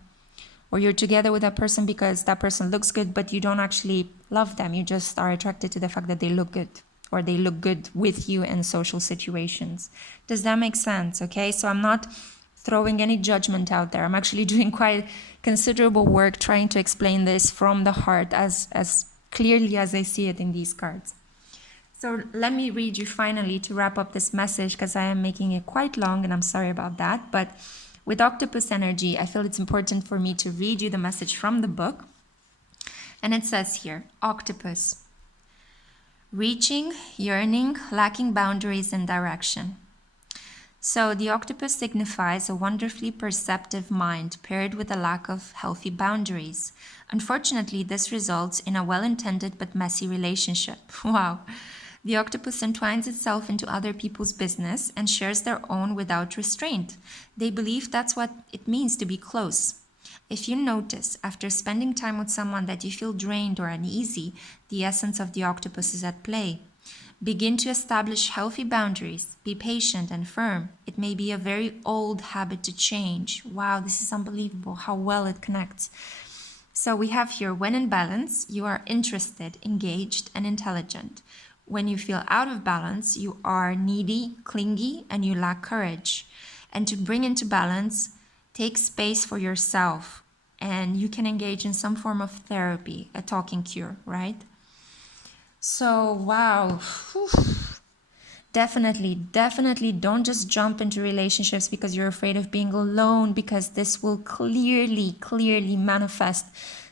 Or you're together with that person because that person looks good, but you don't actually love them. You just are attracted to the fact that they look good, or they look good with you in social situations. Does that make sense? Okay, so I'm not throwing any judgment out there. I'm actually doing quite considerable work trying to explain this from the heart as clearly as I see it in these cards. So let me read you finally to wrap up this message, because I am making it quite long and I'm sorry about that. But with octopus energy, I feel it's important for me to read you the message from the book. And it says here, octopus. Reaching, yearning, lacking boundaries and direction. So the octopus signifies a wonderfully perceptive mind paired with a lack of healthy boundaries. Unfortunately, this results in a well-intended but messy relationship. Wow. The octopus entwines itself into other people's business and shares their own without restraint. They believe that's what it means to be close. If you notice, after spending time with someone, that you feel drained or uneasy, the essence of the octopus is at play. Begin to establish healthy boundaries. Be patient and firm. It may be a very old habit to change. Wow, this is unbelievable how well it connects. So we have here, when in balance, you are interested, engaged, and intelligent. When you feel out of balance, you are needy, clingy, and you lack courage. And to bring into balance, take space for yourself, and you can engage in some form of therapy, a talking cure, right? So, wow. Whew. Definitely don't just jump into relationships because you're afraid of being alone, because this will clearly manifest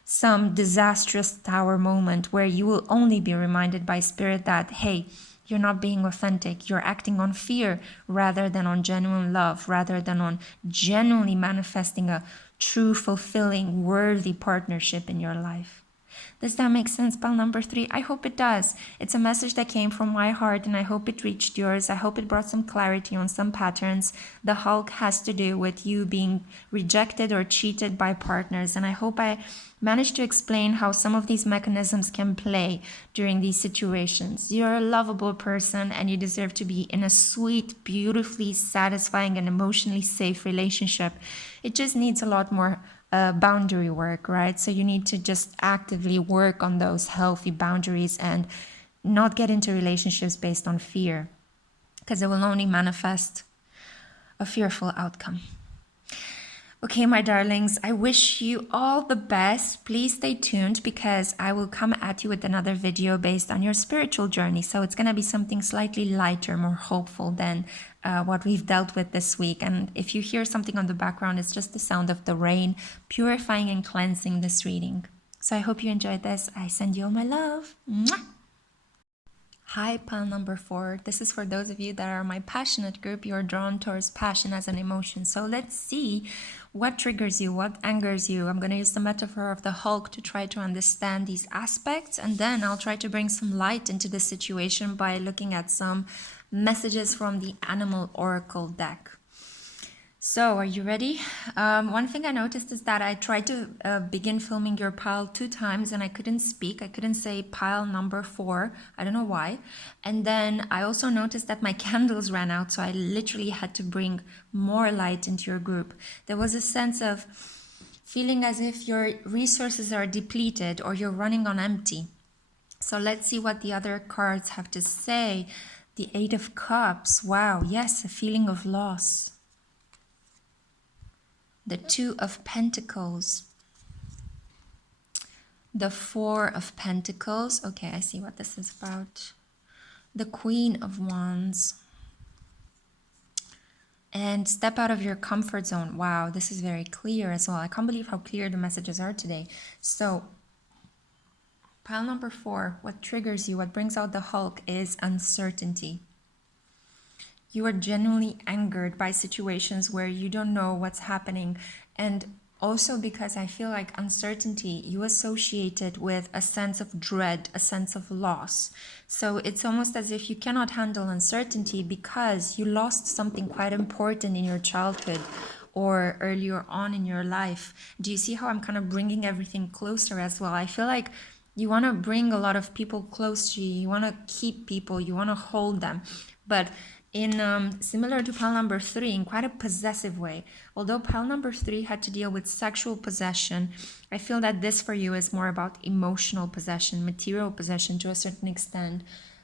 some disastrous tower moment where you will only be reminded by spirit that, hey, you're not being authentic. You're acting on fear rather than on genuine love, rather than on genuinely manifesting a true, fulfilling, worthy partnership in your life. Does that make sense, pal number 3? I hope it does. It's a message that came from my heart and I hope it reached yours. I hope it brought some clarity on some patterns. The Hulk has to do with you being rejected or cheated by partners. And I hope I managed to explain how some of these mechanisms can play during these situations. You're a lovable person and you deserve to be in a sweet, beautifully satisfying and emotionally safe relationship. It just needs a lot more boundary work, right? So you need to just actively work on those healthy boundaries and not get into relationships based on fear, because it will only manifest a fearful outcome. Okay, my darlings, I wish you all the best. Please stay tuned because I will come at you with another video based on your spiritual journey. So it's going to be something slightly lighter, more hopeful than what we've dealt with this week. And if you hear something on the background, it's just the sound of the rain purifying and cleansing this reading. So I hope you enjoyed this. I send you all my love. Mwah! Hi, pile number 4. This is for those of you that are my passionate group. You're drawn towards passion as an emotion. So let's see what triggers you, what angers you. I'm going to use the metaphor of the Hulk to try to understand these aspects. And then I'll try to bring some light into the situation by looking at some messages from the Animal Oracle deck. So, are you ready? One thing I noticed is that I tried to begin filming your pile 2 times and I couldn't speak. I couldn't say pile number 4. I don't know why. And then I also noticed that my candles ran out, so I literally had to bring more light into your group. There was a sense of feeling as if your resources are depleted or you're running on empty. So let's see what the other cards have to say. The 8 of Cups. Wow, yes, a feeling of loss. The 2 of Pentacles. The 4 of Pentacles. Okay, I see what this is about. The Queen of Wands. And step out of your comfort zone. Wow, this is very clear as well. I can't believe how clear the messages are today. So, pile number 4, what triggers you, what brings out the Hulk is uncertainty. You are genuinely angered by situations where you don't know what's happening. And also because I feel like uncertainty, you associate it with a sense of dread, a sense of loss. So it's almost as if you cannot handle uncertainty because you lost something quite important in your childhood or earlier on in your life. Do you see how I'm kind of bringing everything closer as well? I feel like you want to bring a lot of people close to you. You want to keep people. You want to hold them. But in similar to pile number 3, in quite a possessive way. Although pile number 3 had to deal with sexual possession, I feel that this for you is more about emotional possession, material possession to a certain extent.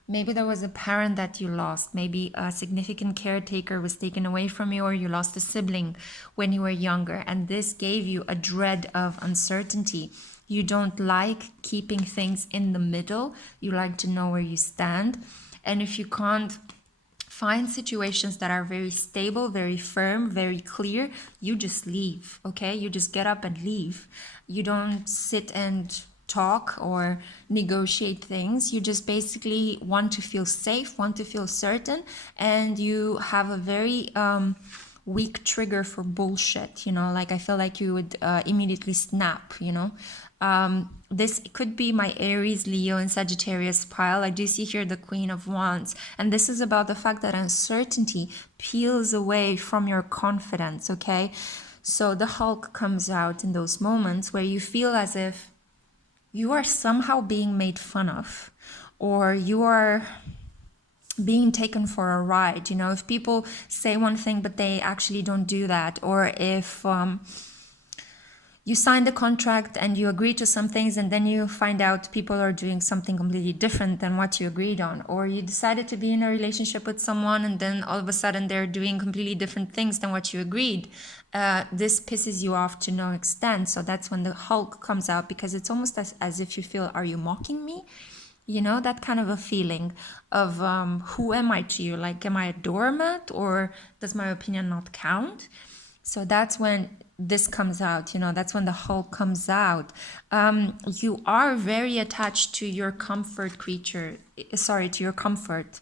Maybe there was a parent that you lost. Maybe a significant caretaker was taken away from you, or you lost a sibling when you were younger. And this gave you a dread of uncertainty. You don't like keeping things in the middle. You like to know where you stand. And if you can't find situations that are very stable, very firm, very clear, you just leave, okay? You just get up and leave. You don't sit and talk or negotiate things. You just basically want to feel safe, want to feel certain, and you have a very weak trigger for bullshit, you know? Like I feel like you would immediately snap, you know? This could be my Aries, Leo, and Sagittarius pile. I do see here the Queen of Wands. And this is about the fact that uncertainty peels away from your confidence, okay? So the Hulk comes out in those moments where you feel as if you are somehow being made fun of, or you are being taken for a ride. You know, if people say one thing but they actually don't do that, or if you sign the contract and you agree to some things and then you find out people are doing something completely different than what you agreed on, or you decided to be in a relationship with someone and then all of a sudden they're doing completely different things than what you agreed. This pisses you off to no extent. So that's when the Hulk comes out, because it's almost as if you feel, are you mocking me? You know, that kind of a feeling of who am I to you? Like, am I a doormat, or does my opinion not count? So that's when this comes out, you know, that's when the Hulk comes out. You are very attached to your comfort creature, to your comfort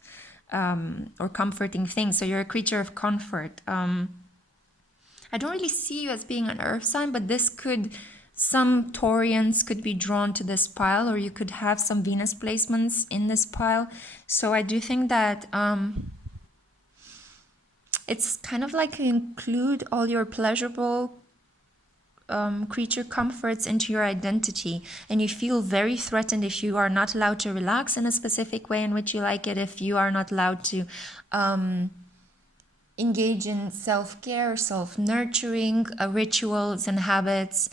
or comforting things. So you're a creature of comfort. I don't really see you as being an earth sign, but some Taurians could be drawn to this pile, or you could have some Venus placements in this pile. So I do think that it's kind of like include all your pleasurable creature comforts into your identity, and you feel very threatened if you are not allowed to relax in a specific way in which you like it, if you are not allowed to engage in self-care, self-nurturing rituals and habits.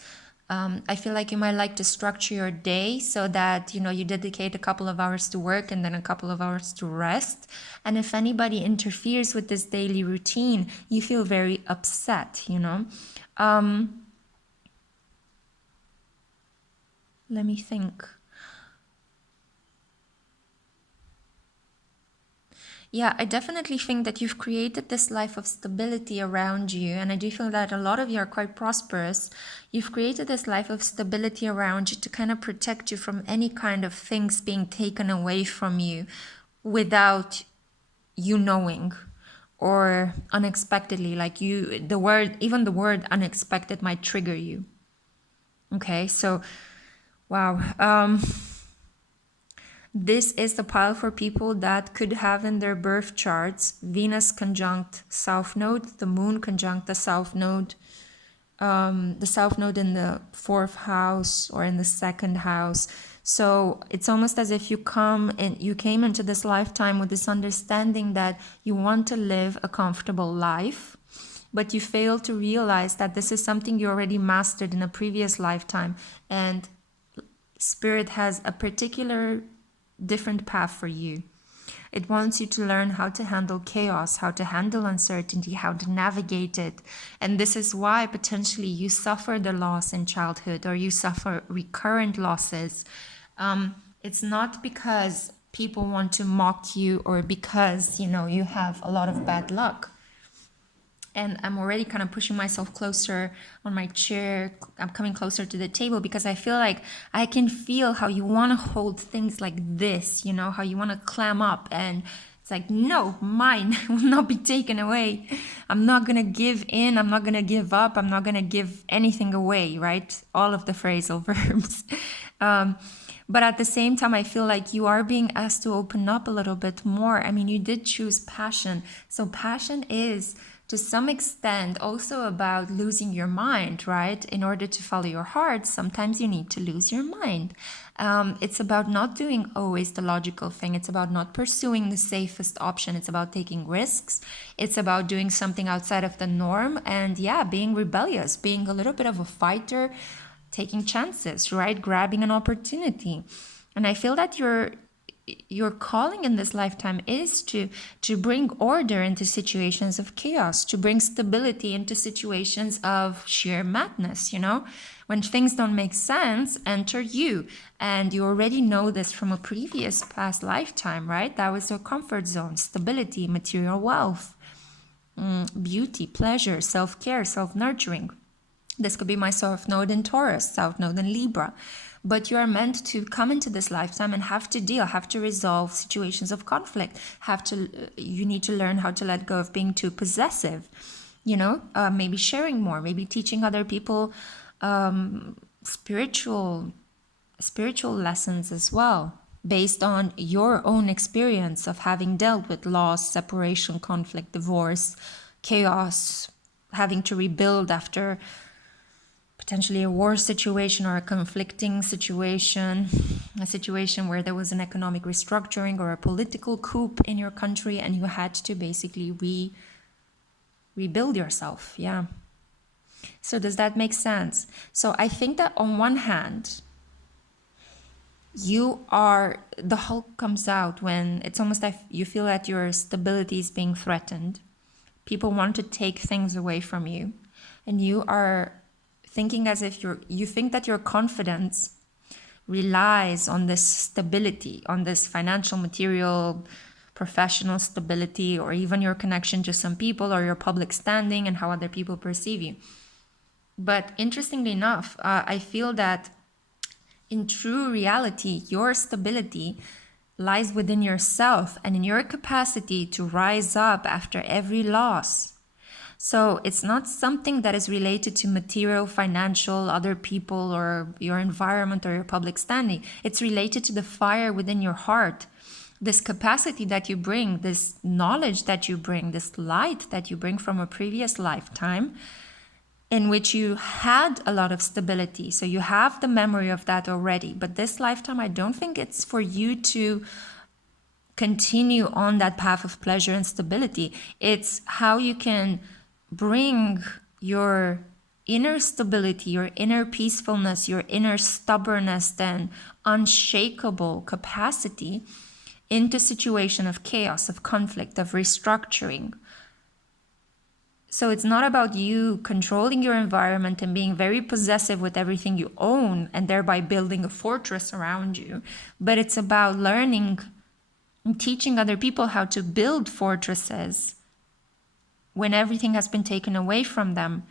I feel like you might like to structure your day so that, you know, you dedicate a couple of hours to work and then a couple of hours to rest. And if anybody interferes with this daily routine, you feel very upset, you know. Let me think. Yeah, I definitely think that you've created this life of stability around you. And I do feel that a lot of you are quite prosperous. You've created this life of stability around you to kind of protect you from any kind of things being taken away from you without you knowing, or unexpectedly. Like even the word unexpected might trigger you. Okay, so wow. This is the pile for people that could have in their birth charts Venus conjunct South Node, the Moon conjunct the South Node in the 4th house or in the 2nd house. So it's almost as if you came into this lifetime with this understanding that you want to live a comfortable life, but you fail to realize that this is something you already mastered in a previous lifetime, and Spirit has a particular different path for you. It wants you to learn how to handle chaos, how to handle uncertainty, how to navigate it. And this is why potentially you suffer the loss in childhood, or you suffer recurrent losses. It's not because people want to mock you, or because, you know, you have a lot of bad luck. And I'm already kind of pushing myself closer on my chair. I'm coming closer to the table because I feel like I can feel how you want to hold things like this, you know, how you want to clam up. And it's like, no, mine will not be taken away. I'm not going to give in. I'm not going to give up. I'm not going to give anything away, right? All of the phrasal verbs. But at the same time, I feel like you are being asked to open up a little bit more. I mean, you did choose passion. So passion is, to some extent, also about losing your mind, right? In order to follow your heart, sometimes you need to lose your mind. It's about not doing always the logical thing. It's about not pursuing the safest option. It's about taking risks. It's about doing something outside of the norm. And yeah, being rebellious, being a little bit of a fighter, taking chances, right? Grabbing an opportunity. And I feel that your calling in this lifetime is to bring order into situations of chaos, to bring stability into situations of sheer madness, you know? When things don't make sense, enter you. And you already know this from a previous past lifetime, right? That was your comfort zone: stability, material wealth, beauty, pleasure, self-care, self-nurturing. This could be my South Node in Taurus, South Node in Libra. But you are meant to come into this lifetime and have to resolve situations of conflict. You need to learn how to let go of being too possessive. You know, maybe sharing more, maybe teaching other people spiritual lessons as well, based on your own experience of having dealt with loss, separation, conflict, divorce, chaos, having to rebuild after potentially a war situation or a conflicting situation, a situation where there was an economic restructuring or a political coup in your country, and you had to basically rebuild yourself. Yeah. So does that make sense? So I think that on one hand, the Hulk comes out when it's almost like you feel that your stability is being threatened. People want to take things away from you, and you are thinking as if you think that your confidence relies on this stability, on this financial, material, professional stability, or even your connection to some people or your public standing and how other people perceive you. But interestingly enough, I feel that in true reality, your stability lies within yourself and in your capacity to rise up after every loss. So it's not something that is related to material, financial, other people, or your environment or your public standing. It's related to the fire within your heart. This capacity that you bring, this knowledge that you bring, this light that you bring from a previous lifetime in which you had a lot of stability. So you have the memory of that already. But this lifetime, I don't think it's for you to continue on that path of pleasure and stability. It's how you can bring your inner stability, your inner peacefulness, your inner stubbornness and unshakable capacity into a situation of chaos, of conflict, of restructuring. So it's not about you controlling your environment and being very possessive with everything you own and thereby building a fortress around you, but it's about learning and teaching other people how to build fortresses when everything has been taken away from them,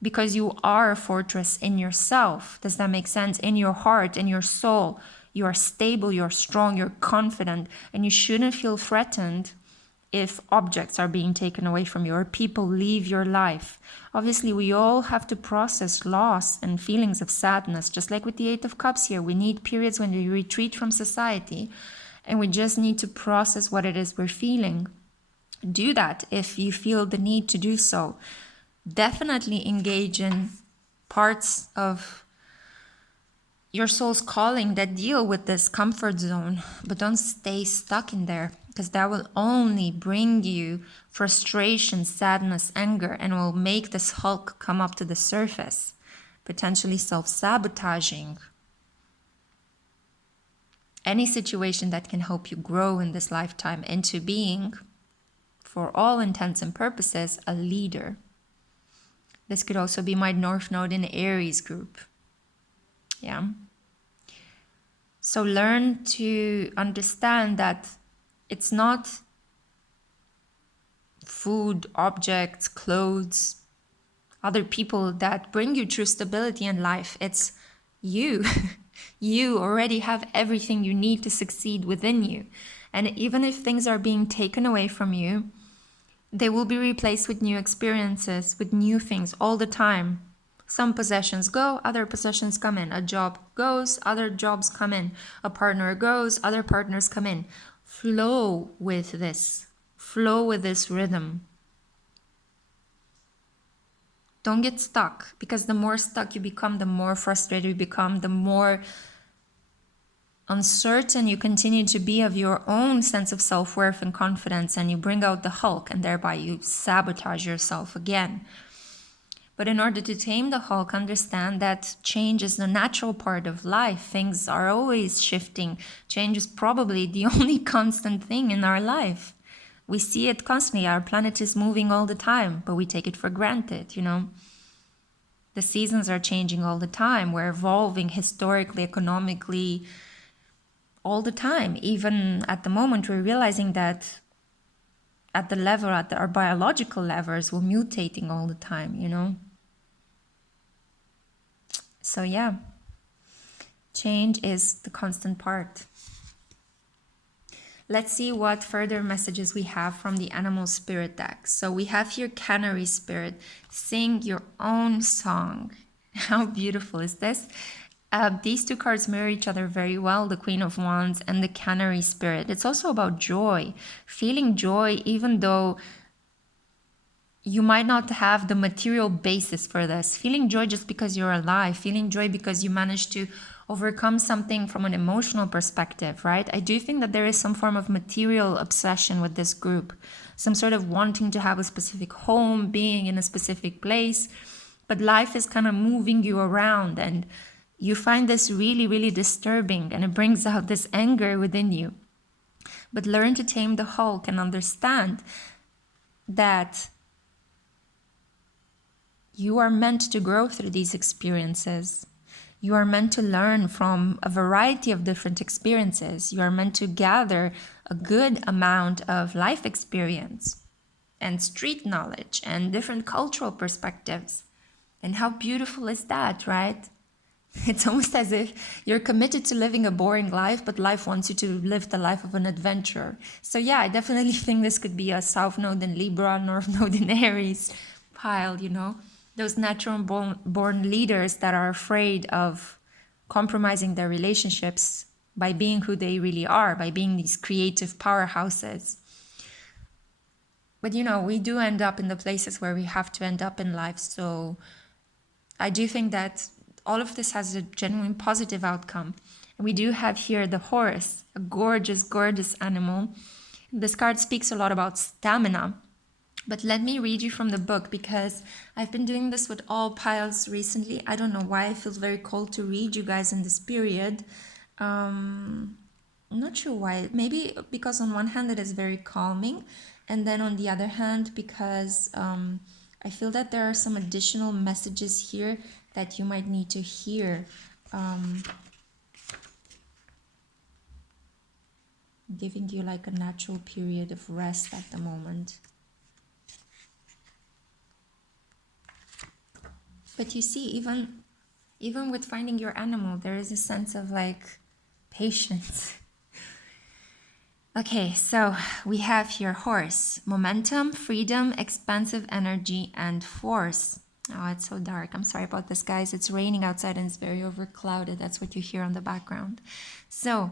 because you are a fortress in yourself. Does that make sense? In your heart, in your soul, you are stable, you're strong, you're confident, and you shouldn't feel threatened if objects are being taken away from you or people leave your life. Obviously, we all have to process loss and feelings of sadness, just like with the Eight of Cups here. We need periods when we retreat from society and we just need to process what it is we're feeling. Do that if you feel the need to do so. Definitely engage in parts of your soul's calling that deal with this comfort zone, but don't stay stuck in there, because that will only bring you frustration, sadness, anger, and will make this hulk come up to the surface, potentially self-sabotaging. Any situation that can help you grow in this lifetime into being, for all intents and purposes, a leader. This could also be my North Node in Aries group. Yeah. So learn to understand that it's not food, objects, clothes, other people that bring you true stability in life. It's you. You already have everything you need to succeed within you. And even if things are being taken away from you, they will be replaced with new experiences, with new things all the time. Some possessions go, other possessions come in. A job goes, other jobs come in. A partner goes, other partners come in. Flow with this. Flow with this rhythm. Don't get stuck, because the more stuck you become, the more frustrated you become, the more uncertain you continue to be of your own sense of self-worth and confidence, and you bring out the hulk, and thereby you sabotage yourself again. But in order to tame the hulk, understand that change is the natural part of life. Things are always shifting. Change is probably the only constant thing in our life. We see it constantly. Our planet is moving all the time, but we take it for granted, you know. The seasons are changing all the time. We're evolving historically, economically, all the time. Even at the moment, we're realizing that at the level, at our biological levels, we're mutating all the time, you know. So yeah, change is the constant part. Let's see what further messages we have from the animal spirit deck. So we have here Canary Spirit. Sing your own song. How beautiful is this? These two cards mirror each other very well, the Queen of Wands and the Canary Spirit. It's also about joy, feeling joy even though you might not have the material basis for this. Feeling joy just because you're alive, feeling joy because you managed to overcome something from an emotional perspective, right? I do think that there is some form of material obsession with this group, some sort of wanting to have a specific home, being in a specific place, but life is kind of moving you around and you find this really, really disturbing, and it brings out this anger within you. But learn to tame the hulk and understand that you are meant to grow through these experiences. You are meant to learn from a variety of different experiences. You are meant to gather a good amount of life experience and street knowledge and different cultural perspectives. And how beautiful is that, right? It's almost as if you're committed to living a boring life, but life wants you to live the life of an adventurer. So yeah, I definitely think this could be a South Node in Libra, North Node in Aries pile, you know? Those natural born leaders that are afraid of compromising their relationships by being who they really are, by being these creative powerhouses. But you know, we do end up in the places where we have to end up in life. So I do think that all of this has a genuine positive outcome. And we do have here the horse, a gorgeous, gorgeous animal. This card speaks a lot about stamina. But let me read you from the book, because I've been doing this with all piles recently. I don't know why I feel very called to read you guys in this period. I'm not sure why. Maybe because on one hand it is very calming, and then on the other hand because I feel that there are some additional messages here that you might need to hear. Giving you like a natural period of rest at the moment. But you see, even with finding your animal, there is a sense of like patience. Okay, so we have here horse, momentum, freedom, expansive energy, and force. Oh, it's so dark. I'm sorry about this, guys. It's raining outside and it's very overclouded. That's what you hear on the background. So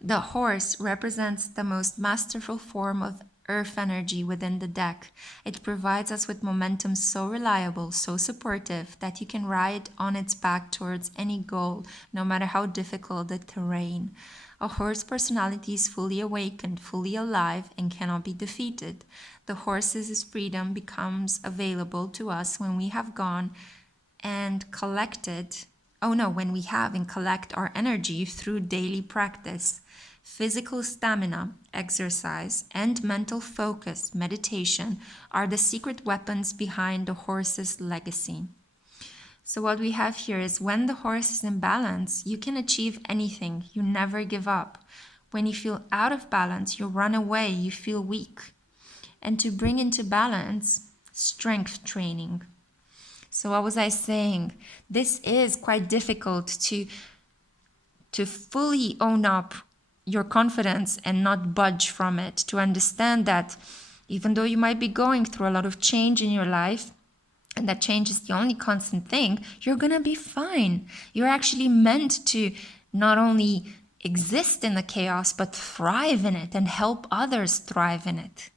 the horse represents the most masterful form of earth energy within the deck. It provides us with momentum so reliable, so supportive, that you can ride on its back towards any goal, no matter how difficult the terrain. A horse personality is fully awakened, fully alive, and cannot be defeated. The horse's freedom becomes available to us when we have gone and collected, when we have and collect our energy through daily practice. Physical stamina, exercise, and mental focus, meditation, are the secret weapons behind the horse's legacy. So what we have here is when the horse is in balance, you can achieve anything. You never give up. When you feel out of balance, you run away, you feel weak. And to bring into balance, strength training. So what was I saying? This is quite difficult to fully own up your confidence and not budge from it, to understand that even though you might be going through a lot of change in your life, and that change is the only constant thing, you're gonna be fine. You're actually meant to not only exist in the chaos, but thrive in it and help others thrive in it.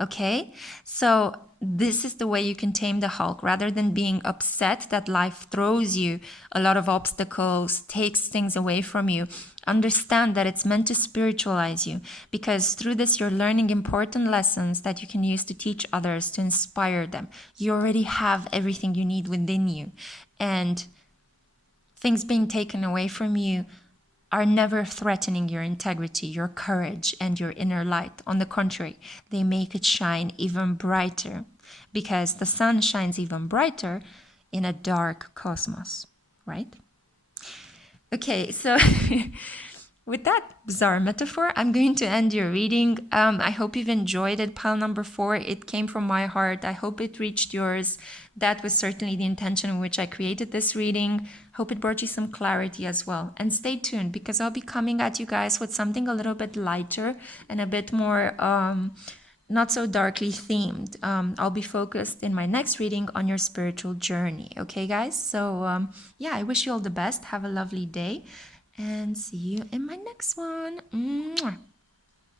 Okay? So this is the way you can tame the Hulk. Rather than being upset that life throws you a lot of obstacles, takes things away from you, understand that it's meant to spiritualize you, because through this you're learning important lessons that you can use to teach others, to inspire them. You already have everything you need within you, and things being taken away from you are never threatening your integrity, your courage, and your inner light. On the contrary, they make it shine even brighter, because the sun shines even brighter in a dark cosmos, right? Okay, so with that bizarre metaphor, I'm going to end your reading. I hope you've enjoyed it. Pile number 4, it came from my heart. I hope it reached yours. That was certainly the intention in which I created this reading. Hope it brought you some clarity as well. And stay tuned, because I'll be coming at you guys with something a little bit lighter and a bit more not so darkly themed. I'll be focused in my next reading on your spiritual journey. Okay, guys? So yeah, I wish you all the best. Have a lovely day and see you in my next one. Mwah.